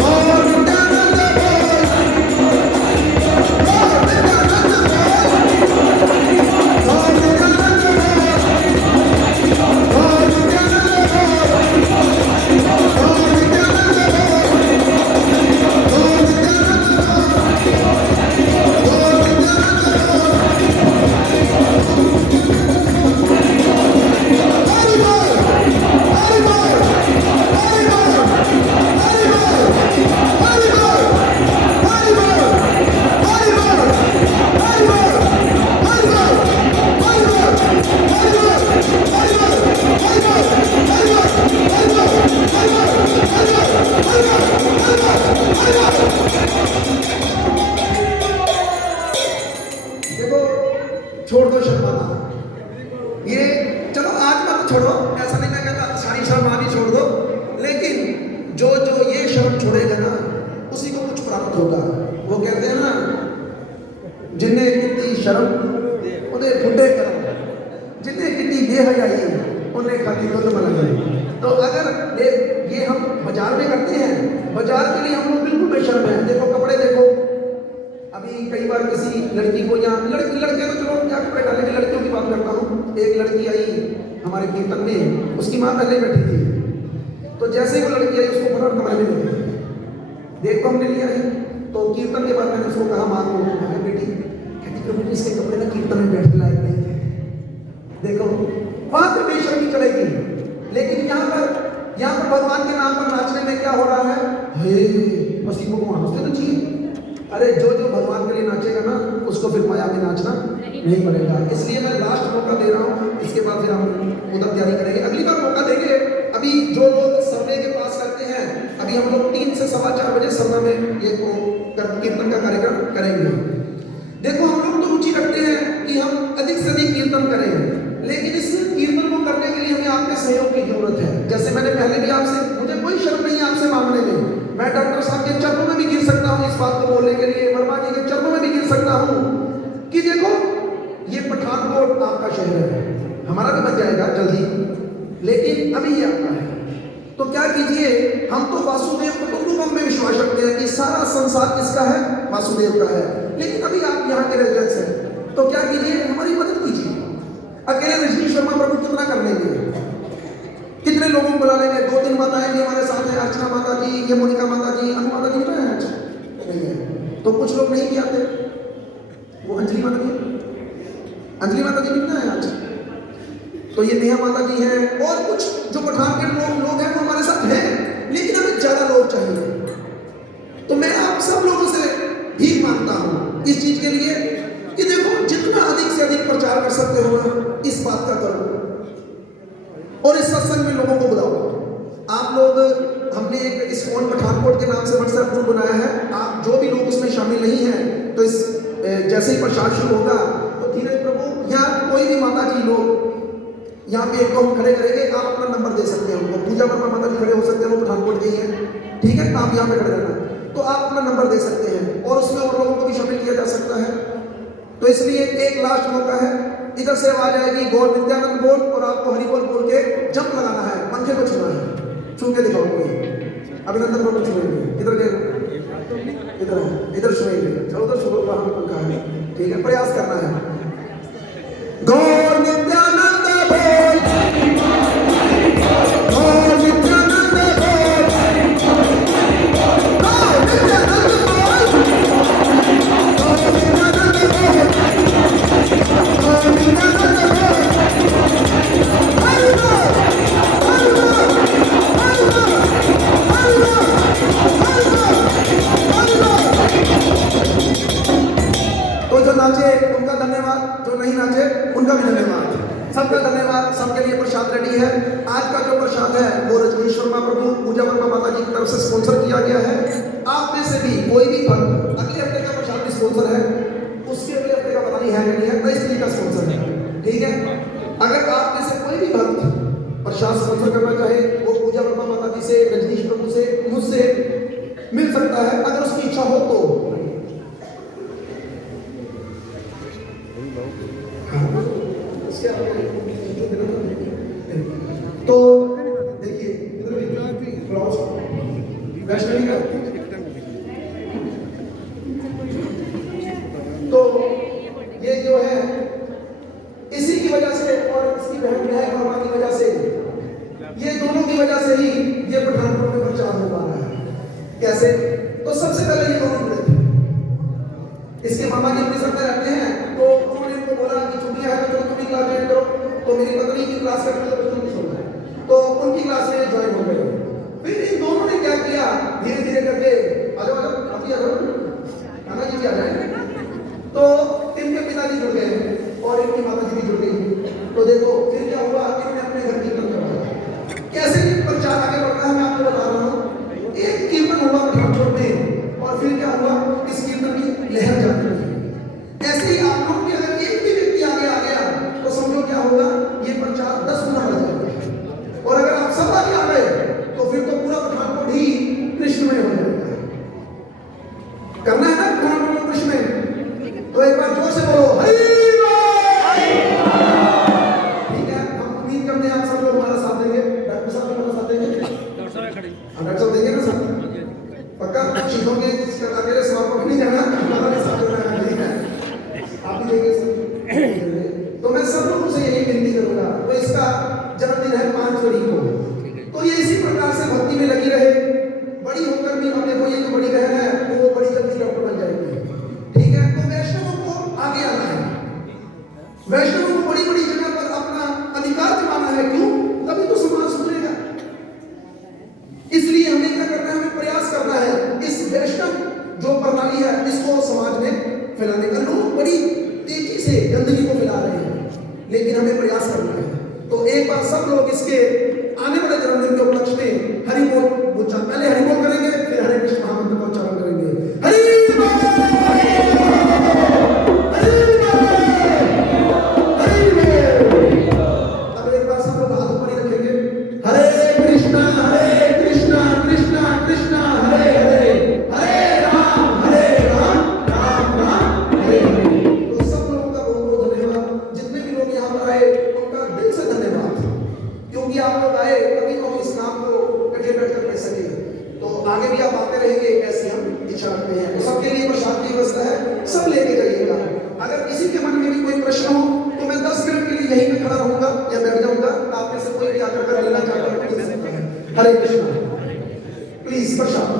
गौर नित्यानंद बोल, गौर नित्यानंद बोल, गौर नित्यानंद बोल, गौर नित्यानंद बोल, गौर नित्यानंद बोल, गौर नित्यानंद बोल, गौर नित्यानंद बोल, हरि बोल, हरि बोल, हरि बोल, हरि बोल, हरि बोल, हरि बोल, हरि बोल, हरि बोल, हरि बोल, हरि बोल, हरि बोल, हरि बोल, हरि बोल, हरि बोल, हरि बोल, हरि बोल, हरि बोल, हरि बोल, हरि बोल। देखो, छोड़ दो शर्माना। ये चलो आज मत छोड़ो, ऐसा नहीं मैं कहता सारी शर्म आनी छोड़ दो, लेकिन जो जो ये शर्म छोड़ेगा ना उसी को कुछ प्राप्त होगा। वो कहते हैं ना, जिन्हें कितनी शर्म उन्हें बुढ़े करो, जिन्हें कितनी बेहयाई उन्हें खाती खुद मलाई। तो अगर ये हम बाजार में करते हैं, बाजार के लिए हम लोग बिल्कुल बेशर्म हैं। देखो कपड़े देखो, अभी कई बार किसी लड़की को, या लड़के तो चलो क्या कपड़े डालेंगे, लड़कियों की बात करता हूँ। एक लड़की आई हमारे कीर्तन में, उसकी माँ पहले बैठी थी, तो जैसे ही वो लड़की आई उसको फटाफट कमरे में ले गए। देख को हमने लिया है, तो कीर्तन के बाद मैंने उसको कहा माँ को, मैंने बेटी, कहती प्रभु जी इसके कपड़े ना कीर्तन में बैठने लायक नहीं है। देखो वहां पे बेशर्मी चलेगी, लेकिन यहाँ पर भगवान के नाम पर नाचने में क्या हो रहा है? हे पसीनों को हंसते तो चाहिए। अरे जो जो भगवान के लिए नाचेगा ना उसको फिर माया में नाचना नहीं पड़ेगा। इसलिए मैं लास्ट मौका दे रहा हूँ, इसके बाद फिर हम उधर तैयारी करेंगे, अगली बार मौका देंगे। अभी जो लोग सरने के पास करते हैं, अभी हम लोग 3 से 4:15 बजे सरना में ये कीर्तन का कार्यक्रम करेंगे। देखो हम लोग तो रुचि रखते हैं कि हम अधिक से अधिक कीर्तन करें, लेकिन इस कीर्तन को करने के लिए हमें आपके सहयोग की जरूरत है। जैसे मैंने पहले भी आपसे, मुझे कोई शर्म नहीं है आपसे मांगने में, मैं डॉक्टर साहब के चरणों में भी गिर सकता हूँ इस बात को बोलने के लिए, वर्मा जी के चरणों में भी गिर सकता हूँ कि देखो ये पठानकोट आपका शहर है, हमारा भी बन जाएगा जल्दी, लेकिन अभी ये आपका है। तो क्या कीजिए, हम तो वासुदेव कुटुंबकम में विश्वास रखते हैं कि सारा संसार किसका है? वासुदेव का है। लेकिन अभी आप यहाँ के रेजिडेंट्स हैं, तो क्या कीजिए, हमारी मदद कीजिए। अकेले रजनी शर्मा प्रभु कितना कर लेंगे? कितने लोगों को बुला लेंगे? 2-3 माताएं भी हमारे साथ हैं, अर्चना माता जी, ये मोनिका माता जी, अनु माता जी नहीं है आज, नहीं है। तो कुछ लोग नहीं भी आते, वो अंजलि माता जी भी नहीं है आज, तो ये नेहा माता जी हैं और कुछ जो पठानकोट लोग हैं वो हमारे साथ हैं, लेकिन हमें ज्यादा लोग चाहिए। तो मैं आप सब लोगों से भीख मांगता हूं इस चीज के लिए कि देखो जितना अधिक से अधिक प्रचार कर सकते हो ना, इस बात का करो और इस सत्संग में लोगों को बुलाओ। आप लोग, हमने एक इस्कॉन पठानकोट के नाम से व्हाट्सएप ग्रुप बनाया है। आप जो भी लोग उसमें शामिल नहीं हैं, तो इस जैसे ही प्रचार शुरू होगा तो धीरे प्रभु यहाँ कोई भी माता जी लोग यहाँ पे एक हम खड़े करेंगे, आप अपना नंबर दे सकते हैं उनको। पूजा वर्मा माता जी खड़े हो सकते हैं, वो पठानकोट के ही हैं, ठीक है, आप यहाँ पे खड़े रहना, तो आप अपना नंबर दे सकते हैं और उसमें और लोगों को भी शामिल किया जा सकता है। तो इसलिए एक लास्ट मौका है, इधर से आवाज आएगी गौर नित्यानंद बोल और आपको हरि बोल बोल के जंप लगाना है, पंखे को छूना है, छू के दिखाओ कोई। अभिनंदन प्रभु छुएंगे, इधर के इधर छुएंगे, चलो उधर छुओ, वहां पंखा है, ठीक है, प्रयास करना है। गौर नित्यानंद बोल, गौर नित्यानंद बोल, गौर नित्यानंद बोल, गौर नित्यानंद बोल, गौर नित्यानंद बोल, हरि बोल, हरि बोल, हरि बोल, हरि बोल, हरि बोल, हरि बोल। तो जो नाचे उनका धन्यवाद, जो नहीं नाचे उनका भी धन्यवाद, सबका धन्यवाद। सबके लिए प्रसाद रेडी है। आज का जो प्रसाद है वो रजनीश शर्मा प्रभु पूजा वर्मा माता जी की तरफ से स्पॉन्सर किया गया है। आप में से भी कोई भी भक्त अगले हफ्ते का प्रसाद भी स्पॉन्सर है, उसके अगले हफ्ते का पता नहीं है नहीं है, 23 तारीख का स्पॉन्सर है, ठीक है। अगर आप में से कोई भी भक्त प्रसाद स्पॉन्सर करना चाहे, वो पूजा वर्मा माता जी से, रजनीश प्रभु से, मुझसे मिल सकता है, अगर उसकी इच्छा हो तो। तो देखिए वैष्णवी का, तो ये जो है इसी की वजह से और इसकी बहन वर्मा की वजह से, ये दोनों की वजह से ही ये पठानकोट में प्रचार हो पा रहा है। कैसे? तो सबसे पहले ये दोनों जुड़े थे, इसके मामा जी अपने साथ में रहते हैं, तो उन्होंने इनको बोला कि छुट्टियां है तो चलो तुम भी क्लास ज्वाइन करो। तो मेरी पत्नी की क्लास का मतलब बच्चों की छोड़ना है, तो उनकी क्लास में ज्वाइन हो गए। फिर इन दोनों ने क्या किया, धीरे धीरे करके आ जाओ आप ही आ जाओ, कान्हा जी भी आ जाए, तो इनके पिताजी जुड़ गए और इनकी माता जी भी जुड़ गई। तो देखो फिर क्या हुआ, इन्होंने अपने घर कीर्तन करवाया। कैसे प्रचार आगे बढ़ता है मैं आपको बता रहा हूँ। एक कीर्तन हुआ पठानकोट में और फिर क्या हुआ, इस कीर्तन की लहर जाने लगी। ऐसे ही आप लोग के अगर एक भी व्यक्ति आगे आ गया तो समझो क्या होगा, ये प्रचार 10 गुना बढ़ जाएगा। और अगर आप सब आगे आ गए तो फिर तो पूरा पठानकोट ही कृष्णमय हो जाएगा। करना है ना पठानकोट को कृष्णमय, तो एक बार जोर से बोलो हरि बोल। ठीक है, हम उम्मीद करते हैं आप सब लोग हमारा साथ देंगे। डॉक्टर साहब हमारा साथ देंगे, डॉक्टर साहब देंगे ना साथ, पक्का चीजों के अकेले समापन नहीं जाना, हमारा भी साथ देना है, ठीक है, आप भी देंगे। तो मैं सब लोगों से यही विनती करूंगा, तो इसका जन्मदिन है 5 फरवरी को, तो ये इसी प्रकार से भक्ति में लगी रहे। बड़ी होकर भी हम देखो, ये जो बड़ी बहन है वो बड़ी जल्दी डॉक्टर बन जाएगी, ठीक है। तो वैष्णवों को आगे आना है, वैष्णवों को बड़ी बड़ी जगह पर अपना अधिकार जमाना है। क्यों? तभी तो समाज सुधरेगा। इसलिए हमें क्या करना है, हमें प्रयास करना है इस वैष्णव जो प्रणाली है इसको समाज में फैलाने का। लोग बड़ी तेजी से गंदगी को फैला रहे हैं, लेकिन हमें प्रयास करना है। तो एक बार सब लोग इसके आने वाले जन्मदिन के उपलक्ष्य में हरि बोल, पहले हरि बोल करेंगे, फिर हरे कृष्ण महामंत्र का उच्चारण करेंगे। हरि बोल, हरि बोल, हरि बोल। अब एक बार सब लोग हाथ ऊपर ही रखेंगे, हरे कृष्णा कृष्णा कृष्णा हरे हरे, हरे राम राम राम हरे हरे। तो सब लोगों का बहुत बहुत धन्यवाद। जितने भी लोग यहाँ पर आए उनका दिल से धन्यवाद, क्योंकि आप लोग आए तभी तो इस काम को इकट्ठे बैठकर कर सके। तो आगे भी आप आते रहेंगे, ऐसी हम इच्छा रखते हैं। तो सबके लिए प्रसाद की व्यवस्था है, सब लेके जाइएगा। अगर किसी के मन में भी कोई प्रश्न हो तो मैं 10 मिनट के लिए यहीं पे खड़ा रहूंगा या बैठ जाऊंगा, आप में से कोई भी आकर लेना चाहता है। हरे कृष्ण, प्लीज प्रसाद।